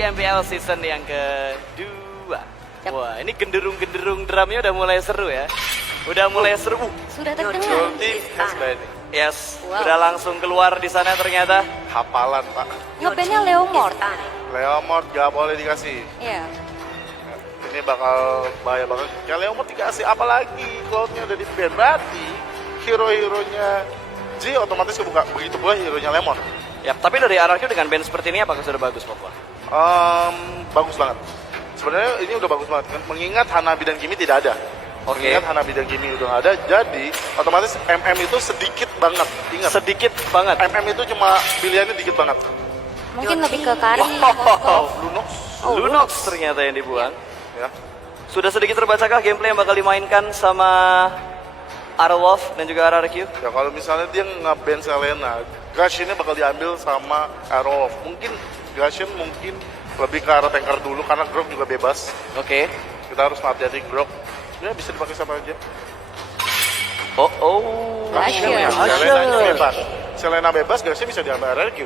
di MPL season yang kedua. Yap. Wah, ini genderung-genderung drumnya udah mulai seru ya. Udah mulai seru. Sudah Your terdengar. team has been. Yes, Wow. udah langsung keluar di sana ternyata. Hafalan, Pak. Ngebandnya Leomord. Leomord gak boleh dikasih. Iya. Ini bakal bahaya banget. Ya Leomord dikasih, apalagi Cloud-nya udah di ban. Berarti hero-heronya G otomatis kebuka. Begitu pula hero-nya Leomord. Ya, tapi dari RRQ dengan band seperti ini apakah sudah bagus, Papa? Bagus banget. Sebenarnya ini udah bagus banget kan. Mengingat Hanabi dan Kimi tidak ada. Oke. Mengingat Hanabi dan Kimi udah nggak ada, jadi otomatis MM itu sedikit banget. Ingat, Sedikit banget. MM itu cuma pilihannya dikit banget. Mungkin lebih ke Kari. Wow. Lunox, Oh, Lunox ternyata yang dibuang. ya. Sudah sedikit terbacakah gameplay yang bakal dimainkan sama Arwolf dan juga RRQ? Ya kalau misalnya dia nge-ban Selena, Gashinnya bakal diambil sama Arrow. Mungkin Gashin mungkin lebih ke arah tanker dulu karena Grok juga bebas. Oke. Kita harus hati-hati Grok. Ya bisa dipakai siapa aja. Oh. Gashin. Selena bebas. Selena bebas, Gashin bisa diambil RRQ.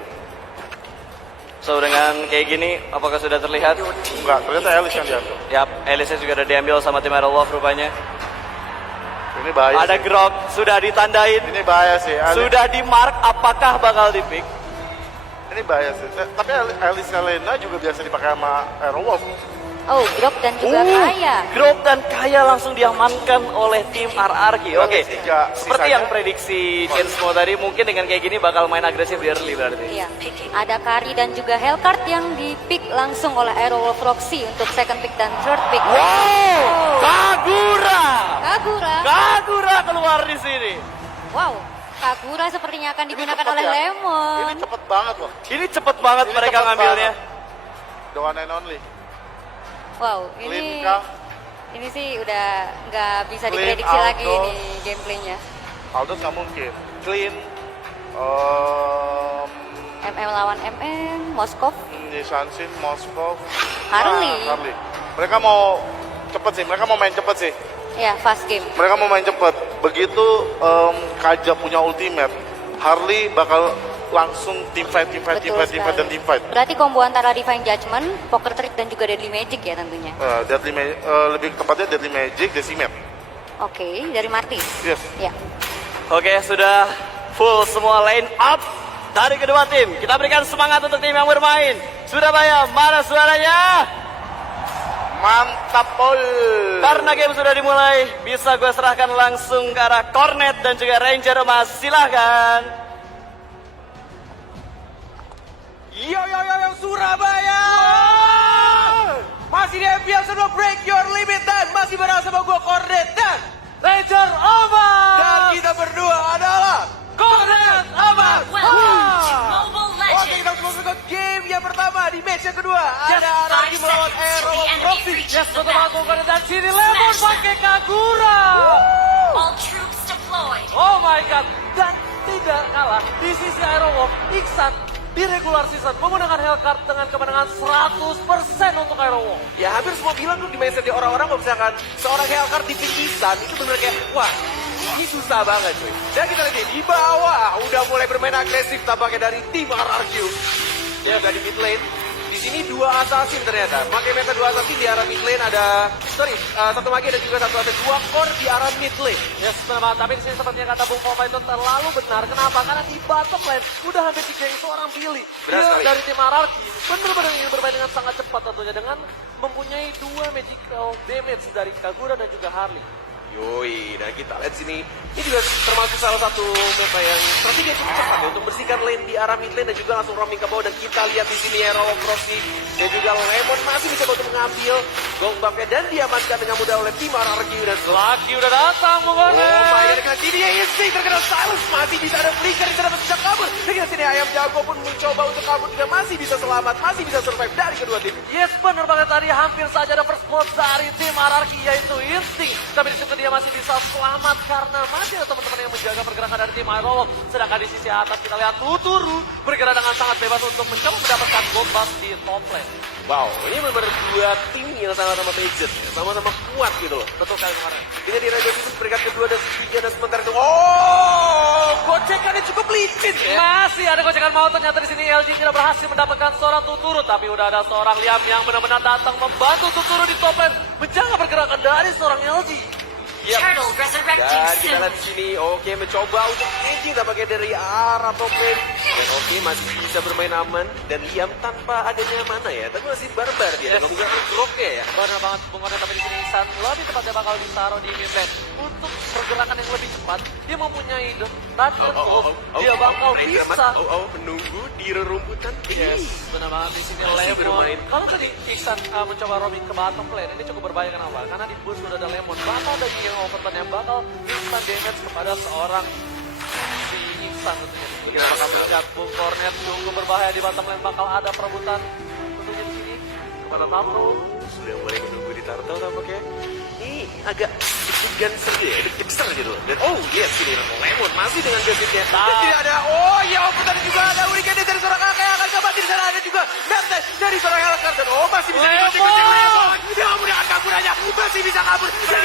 So dengan kayak gini, apakah sudah terlihat? Enggak, ternyata Alice yang diambil. Yap, Alice juga udah diambil sama tim Arwolf rupanya. Ini bahaya. Ada sih. Grok, sudah ditandain. Ini bahaya sih. Sudah di mark, apakah bakal di pick? Ini bahaya sih. Tapi Alice Selena juga biasa dipakai sama Aerowolf. Oh, Grok dan juga Kaya. Grok dan Kaya langsung diamankan oleh tim RRQ. Oke, Tiga seperti sisanya. yang prediksi Kensmo tadi, mungkin dengan kayak gini bakal main agresif di early berarti. Iya. Ada Kari dan juga Hellcard yang di-pick langsung oleh Aerowolf Roxy untuk second pick dan third pick. Wow, Kagura! Kagura. Keluar di sini. Wow. Kagura sepertinya akan digunakan cepet oleh ya. Lemon. Ini cepet banget loh. Ini cepet banget Ini mereka cepet ngambilnya. banget. The one and only. Wow, ini Linka. ini sih udah nggak bisa Clean, diprediksi lagi Aldo. nih gameplaynya. Aldous nggak mungkin. Clean. MM lawan Moskov. Nishanshin, Moskov. Harley. Harley. Mereka mau cepet sih. Mereka mau main cepet sih. Ya, fast game. Mereka mau main cepet. Begitu Kaja punya ultimate, Harley bakal langsung team fight Betul dan sekali. team fight. Berarti combo antara Divine Judgment, Poker Trick dan juga Deadly Magic ya tentunya. Lebih tepatnya Deadly Magic, Decimate. Oke, dari Martis. Yes. Ya. Oke, sudah full semua line up dari kedua tim. Kita berikan semangat untuk tim yang bermain. Surabaya, mana suaranya? Mantap, Pol. Karena game sudah dimulai, bisa gue serahkan langsung ke arah Cornet dan juga Ranger Emas. Silahkan. Yo Surabaya! Masih di MPL sebelum break your limit dan masih bersama gue Cornet dan Ranger Omas. Dan kita berdua adalah Cornet Omas. Oke, kita langsung masuk ke game yang pertama di match yang kedua. Ada Araki melawan Aero Roxy. Yes, betul banget Cornet dan sini Lemon pakai Kagura. All troops deployed. Oh my god, dan tidak kalah di sisi Aerowolf, Iksan di regular season menggunakan Hellcard dengan kemenangan 100% untuk Aerowolf. Ya hampir semua bilang tuh di mindset di orang-orang kalau misalkan seorang Hellcard di Isan itu bener kayak wah ini susah banget cuy. Dan kita lihat di bawah udah mulai bermain agresif tampaknya dari tim RRQ. Dia udah di mid lane. Di sini dua assassin ternyata. Pakai meta dua assassin di arah mid lane ada satu magi dan juga satu ada dua core di arah mid lane. Yes, memang. Tapi di sini sepertinya kata Bung Papa itu terlalu benar. Kenapa? Karena di bottom lane udah hampir digeng seorang Billy. Benar Dia sekali. dari tim RRQ benar-benar ingin bermain dengan sangat cepat tentunya dengan mempunyai dua magical damage dari Kagura dan juga Harley. Yoi, nah kita lihat sini. Ini juga termasuk salah satu meta yang strategi yang cukup cepat ya untuk bersihkan lane di arah mid lane dan juga langsung roaming ke bawah. Dan kita lihat di sini Hero Crossy dan juga Lemon masih bisa bantu mengambil gong buffnya dan diamankan dengan mudah oleh tim RRQ dan Lagi udah datang, Bung oh my god, dengan sini insting terkena silence masih bisa ada flicker di sana masih bisa kabur. Dengan sini Ayam Jago pun mencoba untuk kabur juga masih bisa selamat, masih bisa survive dari kedua tim. Yes, benar banget tadi hampir saja ada first blood dari tim RRQ yaitu Instinct. Tapi di situ dia masih bisa selamat karena masih ada teman-teman yang menjaga pergerakan dari tim Aerowolf. Sedangkan di sisi atas kita lihat Tuturu bergerak dengan sangat bebas untuk mencoba mendapatkan gold buff di top lane. Wow, ini benar-benar dua tim yang sama-sama passion, sama-sama kuat gitu loh. Betul sekali kemarin. Ini di Raja Season peringkat kedua dan ketiga dan sementara itu, oh, gocekannya cukup licin ya. Masih ada gocekan mau, ternyata di sini LG tidak berhasil mendapatkan seorang Tuturu, tapi udah ada seorang Liam yang benar-benar datang membantu Tuturu di top lane, menjaga pergerakan dari seorang LG. Yap. Turtle resurrecting Dan kita lihat soon. di sini, oke mencoba untuk edging tampaknya dari arah top lane. Dan oke masih bisa bermain aman. Dan Liam tanpa adanya mana ya, tapi masih barbar dia. Yes. Dan menggunakan groknya ya. Benar banget Bung Kornet, tapi di sini Iksan lebih tepatnya bakal ditaruh di mid lane. Untuk pergerakan yang lebih cepat, dia mempunyai Thunder Bolt, dia bakal bisa. Menunggu di rerumputan. Yes, benar banget di sini Masih Lemon. bermain. Kalau tadi Iksan mencoba roaming ke bottom lane, ini cukup berbahaya kenapa? Karena di boost udah ada Lemon, bakal ada yang overturn yang bakal instant damage kepada seorang si Iksan tentunya. Kita bakal melihat Bung Kornet cukup berbahaya di bottom lane, bakal ada perebutan tentunya di sini kepada Tato. Sudah mulai menunggu di turtle tampaknya. Ini agak deg-degan saja ya, deg-degan gitu. Dan lihat sini Lemon masih dengan gasitnya. Dan tidak ada, ya tadi juga ada Hurricane dari seorang kakak yang akan coba. Di sana ada juga Mertes dari seorang Helkar. Dan masih bisa digunting Lemon. Dia menggunakan kaburannya, masih bisa kabur. Dan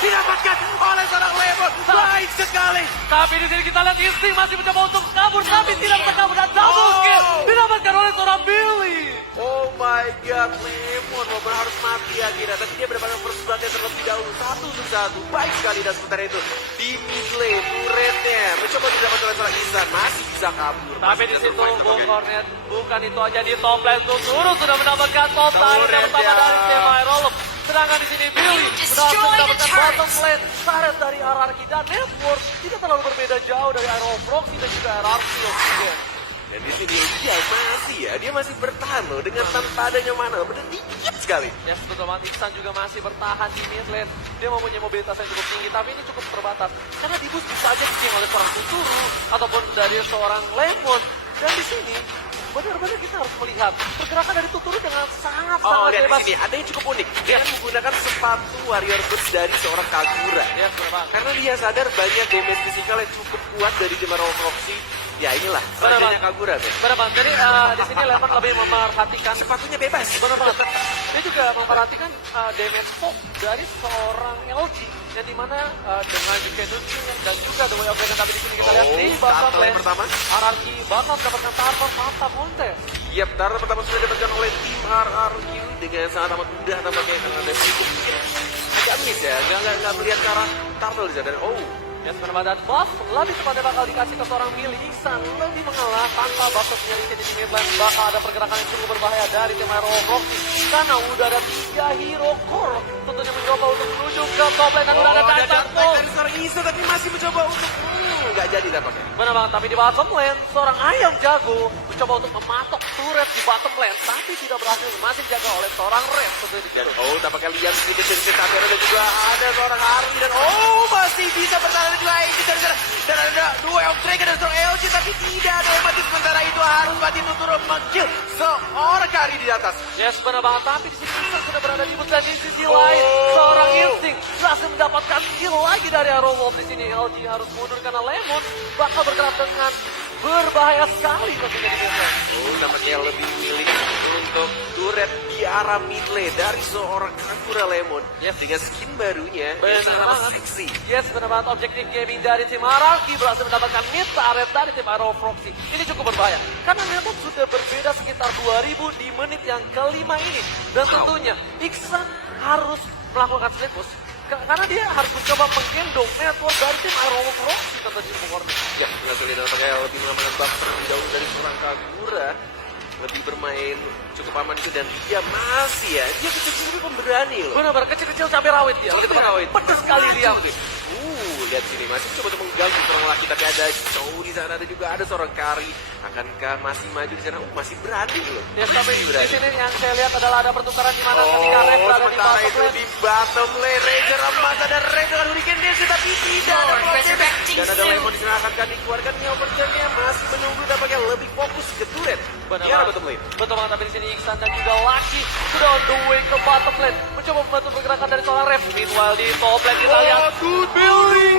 didapatkan oleh seorang Lemon. Baik sekali. Tapi di sini kita lihat Instinct masih mencoba untuk kabur, tapi tidak bisa kabur dan double kill didapatkan oleh seorang Billy. Oh my god, Lemon benar harus mati akhirnya. Tapi dia mendapatkan first blood-nya terlebih dahulu. 1-1. Baik sekali dan sementara itu. Di mid lane, turretnya mencoba didapat oleh seorang Iksan. Masih bisa kabur. Tapi di situ Bung Kornet bukan itu aja, di top lane Tuturu sudah mendapatkan top lane yang pertama dari tim Aerolog. Sedangkan di sini Billy berhasil mendapatkan bottom lane turret dari RRQ dan Network tidak terlalu berbeda jauh dari Aerolog Proxy dan juga RRQ juga. Dan di sini dia masih bertahan loh dengan tanpa adanya mana. Benar dikit sekali. Ya betul banget, Iksan juga masih bertahan di mid lane. Dia mempunyai mobilitas yang cukup tinggi, tapi ini cukup terbatas. Karena di boost bisa aja diking oleh seorang Tuturu ataupun dari seorang Lemon. Dan di sini benar-benar kita harus melihat pergerakan dari Tuturu dengan sangat-sangat Lihat di bebas. sini ada yang cukup unik. Dia menggunakan sepatu warrior boots dari seorang Kagura. Ya benar banget. Karena dia sadar banyak damage fisikal yang cukup kuat dari Demaro Proxy. Ya inilah Benar rajanya banget. Kagura kan. Benar banget. Jadi di sini Lemon lebih memperhatikan Sepatunya bebas. benar banget. Dia juga memperhatikan damage pop dari seorang LG yang dimana dengan Jukenutsu dan juga The Way of Venom. Tapi di sini kita lihat di bottom turtle yang lane pertama. RRQ bakal mendapatkan target mantap kontes. Yap, target pertama sudah didapatkan oleh tim RRQ dengan sangat amat mudah tampaknya karena ada sedikit mungkin agak miss ya. Nggak melihat ke arah turtle di sana. Dan Ya sebenarnya dan buff lebih tepatnya bakal dikasih ke seorang Billy. Iksan lebih mengalah tanpa buff penyelidikan di mid lane. Bakal ada pergerakan yang cukup berbahaya dari tim Aero Rocky karena udah ada 3 hero core tentunya mencoba untuk menuju ke top lane dan udah ada ada Titan Dark dari seorang Iso tapi masih mencoba untuk nggak jadi tampaknya. Benar banget, tapi di bottom lane seorang Ayam Jago mencoba untuk mematok turret di bottom lane tapi tidak berhasil, masih dijaga oleh seorang Red tentunya di Dan situ. tampaknya Liam di sini tapi ada juga ada seorang Harley dan masih bisa bertahan juga LG dari sana. Dan ada dua of Dragon dan seorang LG tapi tidak ada yang mati sementara itu harus mati turun menkill seorang kali di atas. Yes, benar banget, tapi di sini Iksan sudah berada di booth dan di sisi lain seorang Instinct berhasil mendapatkan kill lagi dari Arrow Wolf. Di sini LG harus mundur karena Lemon bakal bergerak dengan berbahaya sekali tentunya di mid lane. Nampaknya lebih milih untuk turret di arah mid lane dari seorang Kagura Lemon. Yes. Dengan skin barunya Benar yang sangat banget. seksi. Yes, benar banget, objektif gaming dari tim RRQ berhasil mendapatkan mid turret dari tim Arrow Proxy. Ini cukup berbahaya karena Network sudah berbeda sekitar 2000 di menit yang kelima ini. Dan tentunya Iksan harus melakukan split push karena dia harus mencoba menggendong Network dari tim Arrow Proxy tentunya di Warner. Ya, ngasilin nampaknya lebih mengamankan buffer terlebih dahulu dari seorang Kagura. Lebih bermain cukup aman itu dan dia masih ya, dia kecil-kecil pemberani loh. Benar-benar kecil-kecil cabai rawit dia, lebih tepat rawit. Pedes sekali dia. Lihat sini masih coba untuk mengganggu seorang laki tapi ada Chow di sana ada juga ada seorang Kari. Akankah masih maju di sana? Masih berani loh. Ya, tapi Masih di sini yang saya lihat adalah ada pertukaran di mana ketika Red berada di sementara bottom itu lane. di bottom lane Ranger emas ada Red dengan Hurricane Dance tapi tidak ada Lord, block resurrecting dan ada soon. Lemon di sana akan dikeluarkan Neo Perjannya masih menunggu tampaknya lebih fokus ke turret. Benar Di arah banget. bottom lane. Betul banget, tapi di sini Iksan dan juga Lucky sudah on the way ke bottom lane, mencoba membantu pergerakan dari seorang Rev. Meanwhile di top lane kita lihat Billy.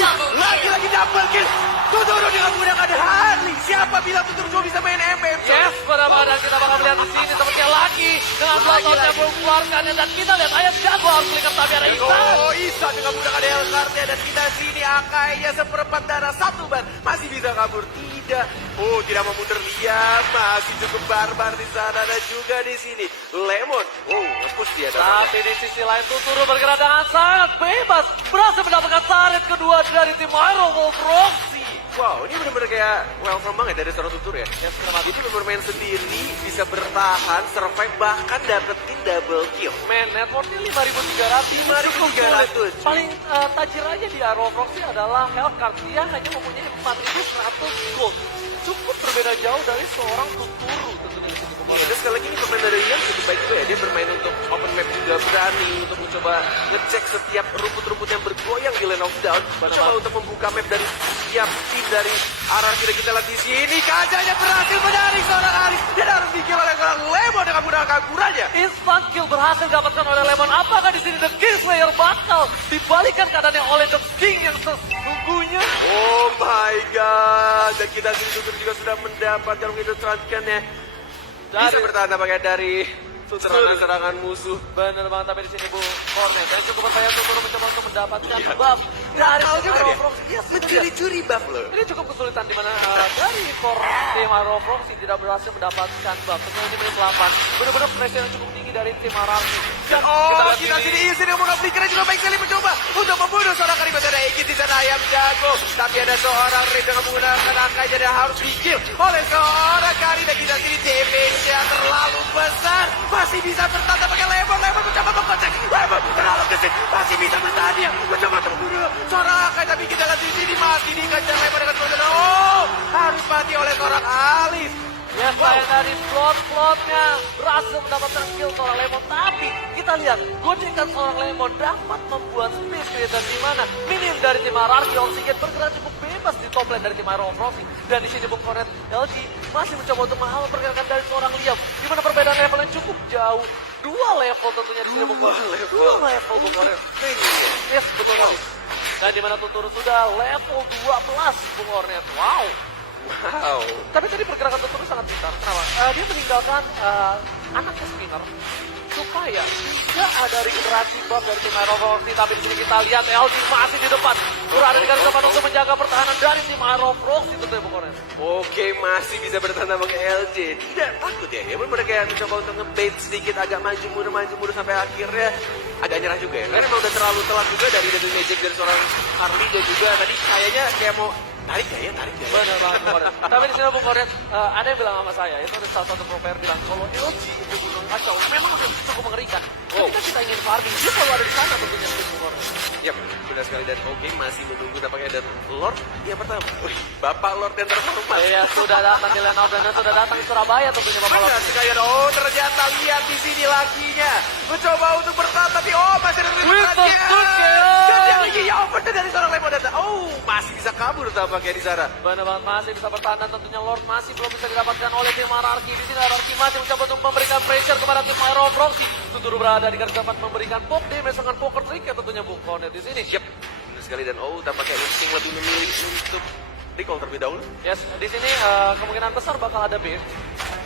Double kill. Lagi-lagi double kill. Tuturu dengan menggunakan Harley. Siapa bilang Tuturu cuma bisa main MM? Yes, benar banget, dan kita bakal melihat di sini sepertinya Lucky dengan dengan Bloodlord-nya belum keluarkannya dan kita lihat ayam jago harus flicker tapi ada Isan. Oh, Isan dengan menggunakan Hellcard-nya dan kita sini Akainya seperempat darah satu ban masih bisa kabur. Tidak. Oh, tidak mau mundur Liam. Masih cukup barbar di sana dan juga di sini. Lemon. Oh, nge-push dia. Tapi di sisi lain Tuturu bergerak dengan sangat bebas. Berhasil mendapatkan turret kedua dari tim Iron Wolf Roxy. Wow, ini benar-benar kayak welcome banget dari seorang tutur ya. Ya, selamat. Jadi bermain sendiri, bisa bertahan, survive, bahkan dapetin double kill. Man, networknya 5.300. 5.300. Paling tajir aja di Iron Wolf Roxy adalah Hellcard. Dia hanya mempunyai 4.100 gold. Cukup berbeda jauh dari seorang Tuturu tentunya di sini. Dan sekali lagi ini pemain dari Liam cukup baik juga ya. Dia bermain untuk open map juga berani untuk mencoba ngecek setiap rumput-rumput yang bergoyang di lane of down. Mencoba untuk membuka map dari setiap tim dari arah kita lihat di sini. Kajanya berhasil menarik seorang Aris dan harus dikill oleh seorang Lemon dengan menggunakan kagurannya. Instant kill berhasil didapatkan oleh Lemon. Apakah di sini The Kingslayer bakal dibalikan keadaannya oleh The King yang sesungguhnya? Oh my god. Dan kita sini juga sudah mendapatkan begitu transcannya. Bisa bertahan tampaknya dari serangan-serangan musuh. Bener banget, tapi di sini Bu Cornet yang cukup berbahaya Tuturu mencoba untuk mendapatkan buff dari Nakal juga dia. Iron Wolf. Yes, Mencuri-curi buff loh. ini cukup kesulitan di mana dari core tim Iron Wolf Roxy tidak berhasil mendapatkan buff. Tentunya ini menit 8. Benar-benar pressure yang cukup tinggi dari tim Araki. Dan Kita sini isi dengan menggunakan flickernya juga baik sekali mencoba untuk membunuh seorang Karibat. Ada Egit di sana ayam jago. Tapi ada seorang Rin dengan menggunakan angkanya dan harus di-kill oleh seorang Kari. Dan kita sini damage-nya terlalu besar. Masih bisa bertahan pakai Lemon mencoba mengkocek. Lemon terlalu gesit. Masih bisa bertahan dia. Mencoba untuk membunuh seorang angkai. Tapi kita lihat di sini masih dikejar Lemon dengan seorang. Oh, harus mati oleh seorang Alis. ya sayang dari plot-plotnya berhasil mendapatkan kill seorang Lemon. Tapi kita lihat gojekan seorang Lemon dapat membuat space creator di mana minim dari tim Araki Oxygen bergerak cukup bebas di top lane dari tim Iron Wolf Roxy. Dan di sini Bung Cornet LG masih mencoba untuk menghalau pergerakan dari seorang Liam. Di mana perbedaan levelnya cukup jauh. 2 level tentunya di sini Bung Cornet. 2 level Bung Cornet. Yes, betul kali. Dan di mana Tuturu sudah level 12 Bung Cornet. Wow. Wow. Tapi tadi pergerakan Tuturu sangat pintar. Kenapa? Dia meninggalkan anaknya Spinner supaya tidak ada regenerasi buff dari tim Iron Wolf Roxy. Tapi di sini kita lihat LG masih di depan. Berada di garis depan untuk menjaga pertahanan dari tim Iron Wolf Roxy tentunya Bung Cornet. Oke, masih bisa bertahan pakai LJ. Tidak takut ya. Dia benar kayak mencoba untuk nge-bait sedikit agak maju mundur sampai akhirnya agak nyerah juga ya. Karena memang udah terlalu telat juga dari Devil Magic dari seorang Harley dan juga tadi kayaknya kayak mau tarik ya. Benar banget Bung Cornet. Tapi di sini Bung Cornet ada yang bilang sama saya, itu ada salah satu pro player bilang kalau LG itu gunung kacau memang udah cukup mengerikan. Ketika kita ingin farming, dia selalu ada di sana tentunya Bung Cornet. Yap, benar sekali dan oke masih menunggu tampaknya dan Lord yang pertama. Wih, Bapak Lord yang terhormat. Iya, sudah datang di Lane of dan sudah datang di Surabaya tentunya Bapak Lord. Benar sekali. Oh, ternyata lihat di sini lakinya mencoba untuk bertahan tapi masih ada Winston Tuchel. Dan yang lagi ya open dari seorang Lemon dan masih bisa kabur tampaknya di sana. Benar banget, masih bisa bertahan dan tentunya Lord masih belum bisa didapatkan oleh tim Araki. Di sini Araki masih mencoba untuk memberikan pressure kepada tim Iron Wolf Roxy. Tuturu berada di garis depan memberikan poke damage dengan poker trick ya tentunya Bung Cornet di sini. Yep, benar sekali dan tampaknya Instinct lebih memilih untuk recall terlebih dahulu. Yes, di sini kemungkinan besar bakal ada B.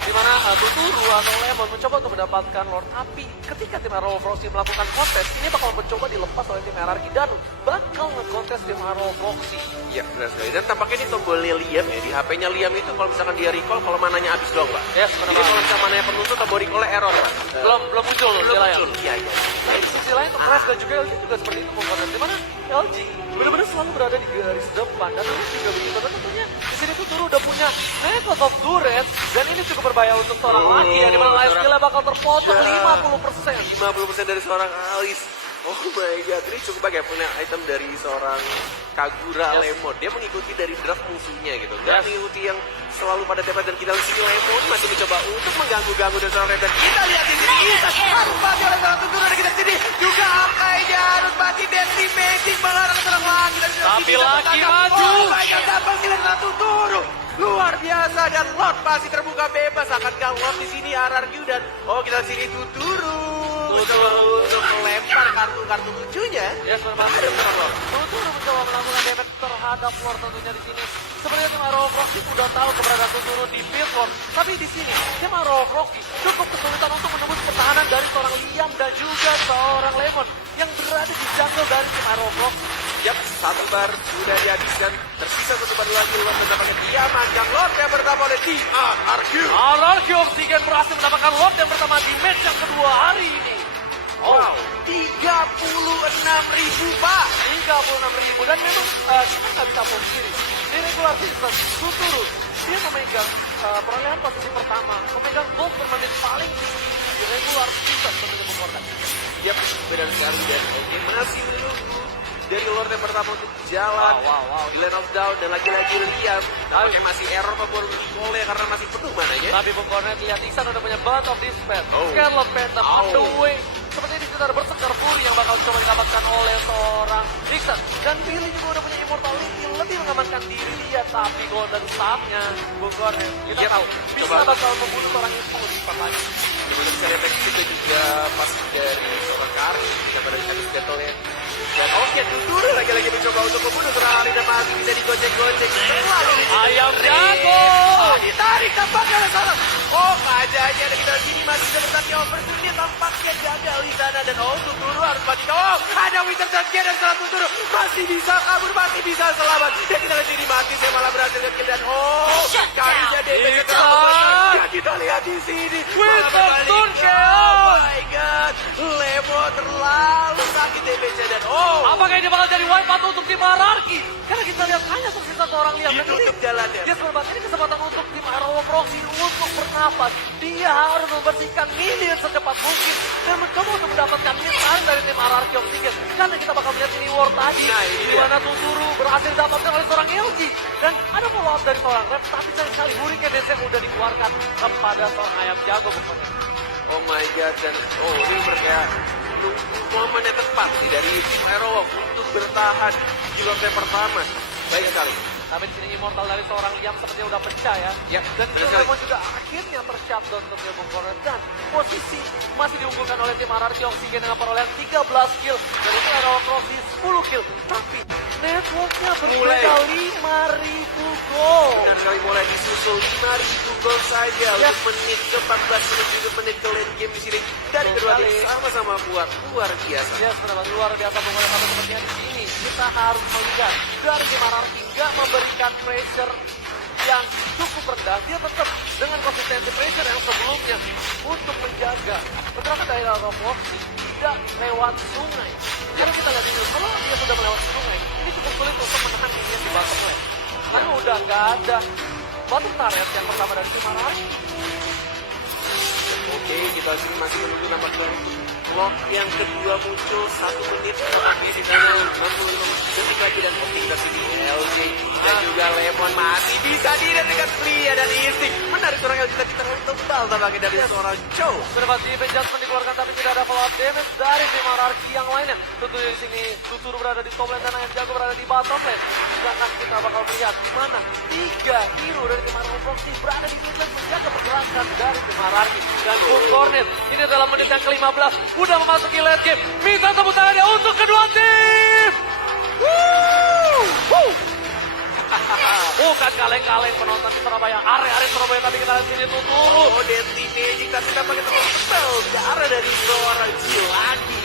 Di mana Tuturu atau Lemon mencoba untuk mendapatkan Lord. Tapi ketika tim Iron Wolf Roxy melakukan kontes, ini bakal mencoba dilepas oleh tim Hierarchy dan bakal nge-kontes tim Iron Wolf Roxy. Iya, benar sekali. Dan tampaknya ini tombolnya Liam ya. Di HP-nya Liam itu kalau misalkan dia recall, kalau mananya habis doang, Pak. Yes, Jadi kalau misalkan mananya penuh, tombol recall-nya error, Pak. Belum muncul di layar. Iya. Nah, di sisi lain, Crash dan juga LG juga seperti itu Bung Cornet. Di mana LG benar-benar selalu berada di garis depan dan ini juga begitu. Dan tentunya di sini Tuturu udah punya Necklace of Turrets dan ini cukup berbahaya untuk seorang laki ya. Di mana life skill-nya bakal terpotong 50%. 50% dari seorang Alis. Oh my god, ini cukup bagus punya item dari seorang Kagura Lemon. Dia mengikuti dari draft musuhnya gitu. Dia mengikuti yang selalu pada tempat dan kita lihat sini Lemon masih mencoba untuk mengganggu-ganggu dan seorang Red. Kita lihat di sini harus mati oleh seorang Tuturu dan kita sini juga Akainya harus mati Deadly Magic melarang seorang lagi dan Tapi lagi maju. Oh my god, dapat kill seorang Tuturu. Luar biasa dan Lord masih terbuka bebas. Akankah Lord di sini RRQ dan kita di sini Tuturu. Untuk melempar kartu-kartu lucunya. Ya, benar banget. Tuturu mencoba melakukan damage terhadap Lord tentunya di sini. Sebenarnya tim Iron Wolf Roxy sudah tahu keberadaan Tuturu di mid Lord. Tapi di sini tim Iron Wolf Roxy cukup kesulitan untuk menembus pertahanan pertahanan dari seorang Liam dan juga seorang Lemon yang berada di jungle dari tim Aerofox. Yap, satu bar sudah dihabiskan. Tersisa satu bar lagi. Lord mendapatkan diamankan Lord yang pertama oleh TRRQ. RRQ Oksigen berhasil mendapatkan Lord yang pertama di match yang kedua hari ini. Wow, 36.000 Pak. 36.000 dan memang kita nggak bisa pungkiri di regular season Tuturu dia memegang perolehan posisi pertama, memegang gold per menit paling tinggi di regular season tentunya Bung Kornet. Yap, benar sekali. Dan ini masih menunggu dari Lord yang pertama untuk jalan. Wow. Di lane of down dan lagi-lagi Liam. Nampaknya masih error maupun oleh karena masih penuh mananya. Tapi Bung Kornet lihat Iksan udah punya Blood of Despair, Oh. Scarlet Phantom on the Oh. way. Seperti di sekitar bersekar Fury yang bakal coba didapatkan oleh seorang Iksan. Dan Billy juga udah punya Immortality, lebih mengamankan diri dia. Tapi Golden Staff-nya Bung Kornet kita Yep. tahu bisa Coba. bakal membunuh seorang itu lebih cepat lagi. Kemudian bisa deteksi itu juga pas dari seorang Kari yang pada habis battle-nya. Dan oke, Tuturu lagi-lagi mencoba untuk membunuh seorang Ari dan masih bisa digocek-gocek. Selalu Ayam jago. Ditarik tampaknya oleh seorang. Oh, keadaannya ada kita sini masih bisa bertanya opportunity tampaknya gagal di sana. Dan oh, Tuturu harus mati. Oh, ada Winter Sunshine dan seorang Tuturu masih bisa kabur, masih bisa selamat. Dan kita lihat ini mati, saya malah berhasil nge-kill. Dan oh, Karinya damage Iksan. yang kita lihat di sini. Winter Malah Sunshine. Oh my god, Lemon terlalu sakit damage-nya. Dan oh, Apakah ini bakal jadi wipe out untuk tim Ararki? Karena kita lihat hanya tersisa seorang Liam. Dan ini ditutup jalannya. dia sebenarnya ini kesempatan untuk tim Arrow Proxy untuk bernapas. Dia harus membersihkan minion secepat mungkin dan mencoba untuk mendapatkan mid dari tim Ararki Oksigen. Karena kita bakal melihat ini war tadi, Nah, ini di mana Tuturu berhasil didapatkan oleh seorang LG dan ada follow up dari seorang Rep. Tapi sayang sekali Hurricane Dance yang udah dikeluarkan kepada seorang ayam jago bukannya. oh my god, dan oh ini kayak momen yang tepat sih dari tim Aerowalk untuk bertahan di lobby pertama. Baik sekali. Tapi di sini immortal dari seorang Liam sepertinya udah pecah ya. Ya, Dan benar sekali. Lemon juga akhirnya ter-shutdown untuk Bung Kornet. Dan posisi masih diunggulkan oleh tim RRQ Oksigen dengan perolehan 13 kill. Dan itu adalah Proxy 10 kill. Tapi networknya berbeda 5.000 gol. Dan kali mulai disusul 5.000 gol saja Yes. untuk menit ke-14 menuju menit ke late game di sini. Dan Betul kedua sekali. tim sama-sama kuat, luar biasa. Yes, benar luar biasa Bung Kornet. Tapi sepertinya di sini kita harus melihat dari tim RRQ nggak memberikan pressure yang cukup rendah. Dia tetap dengan konsistensi pressure yang sebelumnya untuk menjaga pergerakan dari Aerofox tidak lewat sungai. Karena kita lihat ini, kalau dia sudah melewati sungai, ini cukup sulit untuk menahan minion di bottom lane. Karena udah nggak ada bottom turret yang pertama dari tim RRQ. Oke, kita sini masih menunggu nampaknya untuk lock yang kedua muncul 1 menit terakhir di sana 65 detik lagi dan oke kita sini LJ dan juga Lemon masih bisa dengan Plia dan Instinct menarik seorang LJ tadi terlalu tebal tampaknya dari seorang Joe. Berbat defense adjustment dikeluarkan tapi tidak ada follow up damage dari tim RRQ yang lainnya. Tentunya di sini Tuturu berada di top lane dan Ayam Jago berada di bottom lane. Sedangkan kita bakal melihat di mana 3 hero dari tim RRQ Proxy berada di mid lane menjaga pergerakan dari tim RRQ. Dan Bung Kornet ini adalah menit yang ke-15 udah memasuki late game. Minta tepuk tangannya untuk kedua tim. Woo! Bukan kaleng-kaleng penonton di Surabaya, area-area Surabaya, tapi kita lihat sini Tuturu. Oh, Deadly Magic tapi tampaknya terlalu tebal darah dari seorang Gio lagi.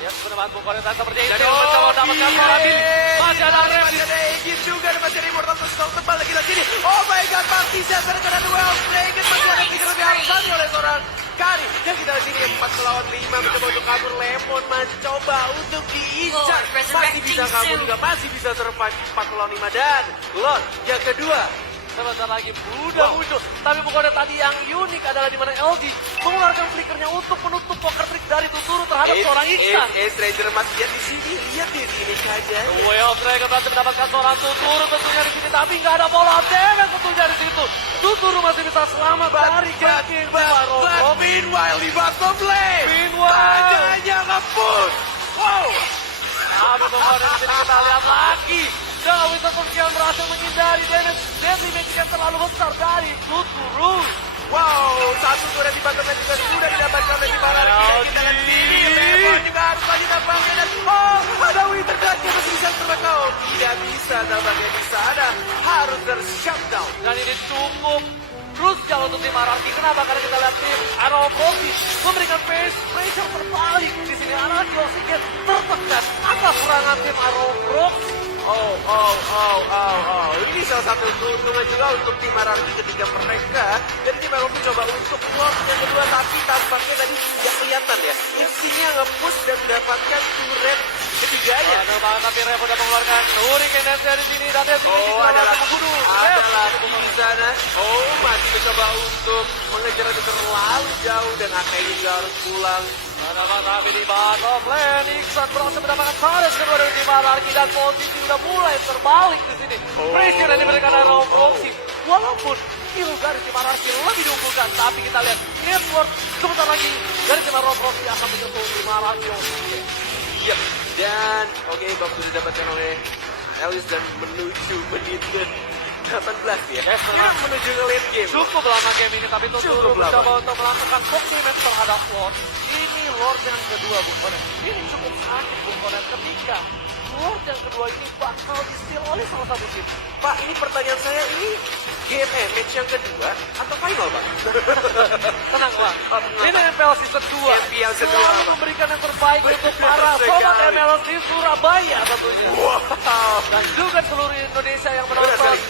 Ya, benar Bung Kornet seperti itu. Jadi Mencoba mendapatkan bola di masih ada rem di masih ada Egin juga dan masih ada Immortal terus tebal lagi sini. Oh my god, pasti siapa karena duel Dragon masih ada pikir lebih harus oleh seorang Kari. Dan kita lihat sini 4 lawan 5 mencoba untuk kabur. Lemon mencoba untuk diincar. Masih bisa kabur juga, masih bisa survive 4 lawan 5 dan Lord yang kedua. sebentar lagi udah muncul. Tapi pokoknya tadi yang unik adalah di mana LG mengeluarkan flickernya untuk menutup poker trick dari Tuturu terhadap seorang Iksan. Stranger masih lihat di sini, lihat di sini saja. Well, Dragon berhasil mendapatkan seorang Tuturu tentunya di sini, tapi nggak ada bola damage tentunya di situ. Tuturu masih bisa selamat dari game But meanwhile di bottom lane, hanya nge-push. Wow. Tapi pokoknya di sini kita lihat lagi. Dan Winston Sunkian berhasil menghindari damage Deadly Magic yang terlalu besar dari Tuturu. Wow, satu turret di bottom lane juga sudah didapatkan oleh Ibarat. Kita lihat di sini, Lemon juga harus lagi tampaknya. Dan oh, ada Winter Dark yang masih bisa terbakau. Tidak bisa tampaknya di sana, harus ter-shutdown. Dan ini cukup Krusial untuk tim Ararki. Kenapa? Karena kita lihat tim Arrow Proxy memberikan pressure terbalik. Di sini Ararki Oxygen tertekan atas serangan tim Arrow Proxy. Ini salah satu keuntungan juga untuk tim Ararki ketika mereka dari tim Ararki coba untuk lock yang kedua, tapi tampaknya tadi tidak kelihatan ya. Intinya nge-push dan mendapatkan turret ketiganya. Ada banget, tapi Rev udah mengeluarkan Hurricane Dance dari sini dan dia Ada membunuh. lagi di sana. Masih mencoba untuk mengejar itu terlalu jauh dan AKI juga harus pulang. Ada banget, tapi di bottom lane Iksan berhasil mendapatkan challenge kedua dari tim Ararki dan posisi udah mulai terbalik di sini. Pressure yang diberikan Arrow Proxy. Walaupun kill dari tim Ararki lebih diunggulkan, tapi kita lihat network sebentar lagi dari tim Arrow Proxy akan menyentuh tim Ararki. Yap. Dan oke, waktu didapatkan oleh Elis dan menuju menit ke 18 ya. Yang menuju ke late game. Cukup lama game ini, tapi Cukup Tuturu lama. mencoba untuk melakukan commitment terhadap Lord. Ini Lord yang kedua, Bung Konet. Ini cukup sakit, Bung Konet, ketika Lord yang kedua ini bakal di-steal oleh salah satu tim. Pak, ini pertanyaan saya, ini match yang kedua atau final, Pak? Tenang, Bang. Ini MPL Season 2. MPL Season 2, Selalu Bang. memberikan yang terbaik untuk para sekali. sobat MLS di Surabaya tentunya. Wow. Dan juga seluruh Indonesia yang menonton. sekali.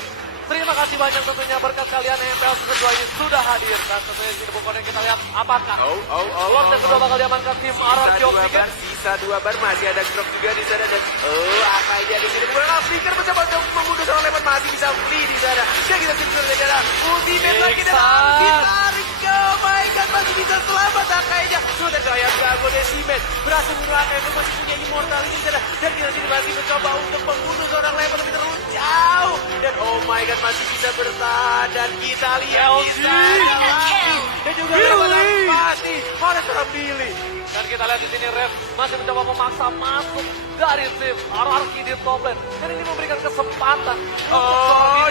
Terima kasih banyak tentunya berkat kalian MPL Season 2 ini sudah hadir. Dan tentunya di sini Bung Konet kita lihat apakah Lord yang kedua bakal diamankan tim Ararki Oxygen. Sisa 2 bar, masih ada drop juga di sana dan AKI dia di sini kemudian Flicker mencoba untuk membunuh seorang Lemon, masih bisa flee di sana. Dan kita simpulkan saja ultimate lagi dan ditarik. Oh my god, masih bisa selamat AKI-nya. Sudah saya jago Decimet berhasil bunuh AKI itu masih punya immortal di sana. Dan kita sini masih mencoba untuk membunuh seorang Lemon lebih terus jauh. Dan oh my god, masih bisa bertahan dan kita lihat di sana. Dan juga Billy. masih mana seorang Billy. Dan kita lihat di sini Rev masih mencoba memaksa masuk dari tim Ararki di top lane. Dan ini memberikan kesempatan.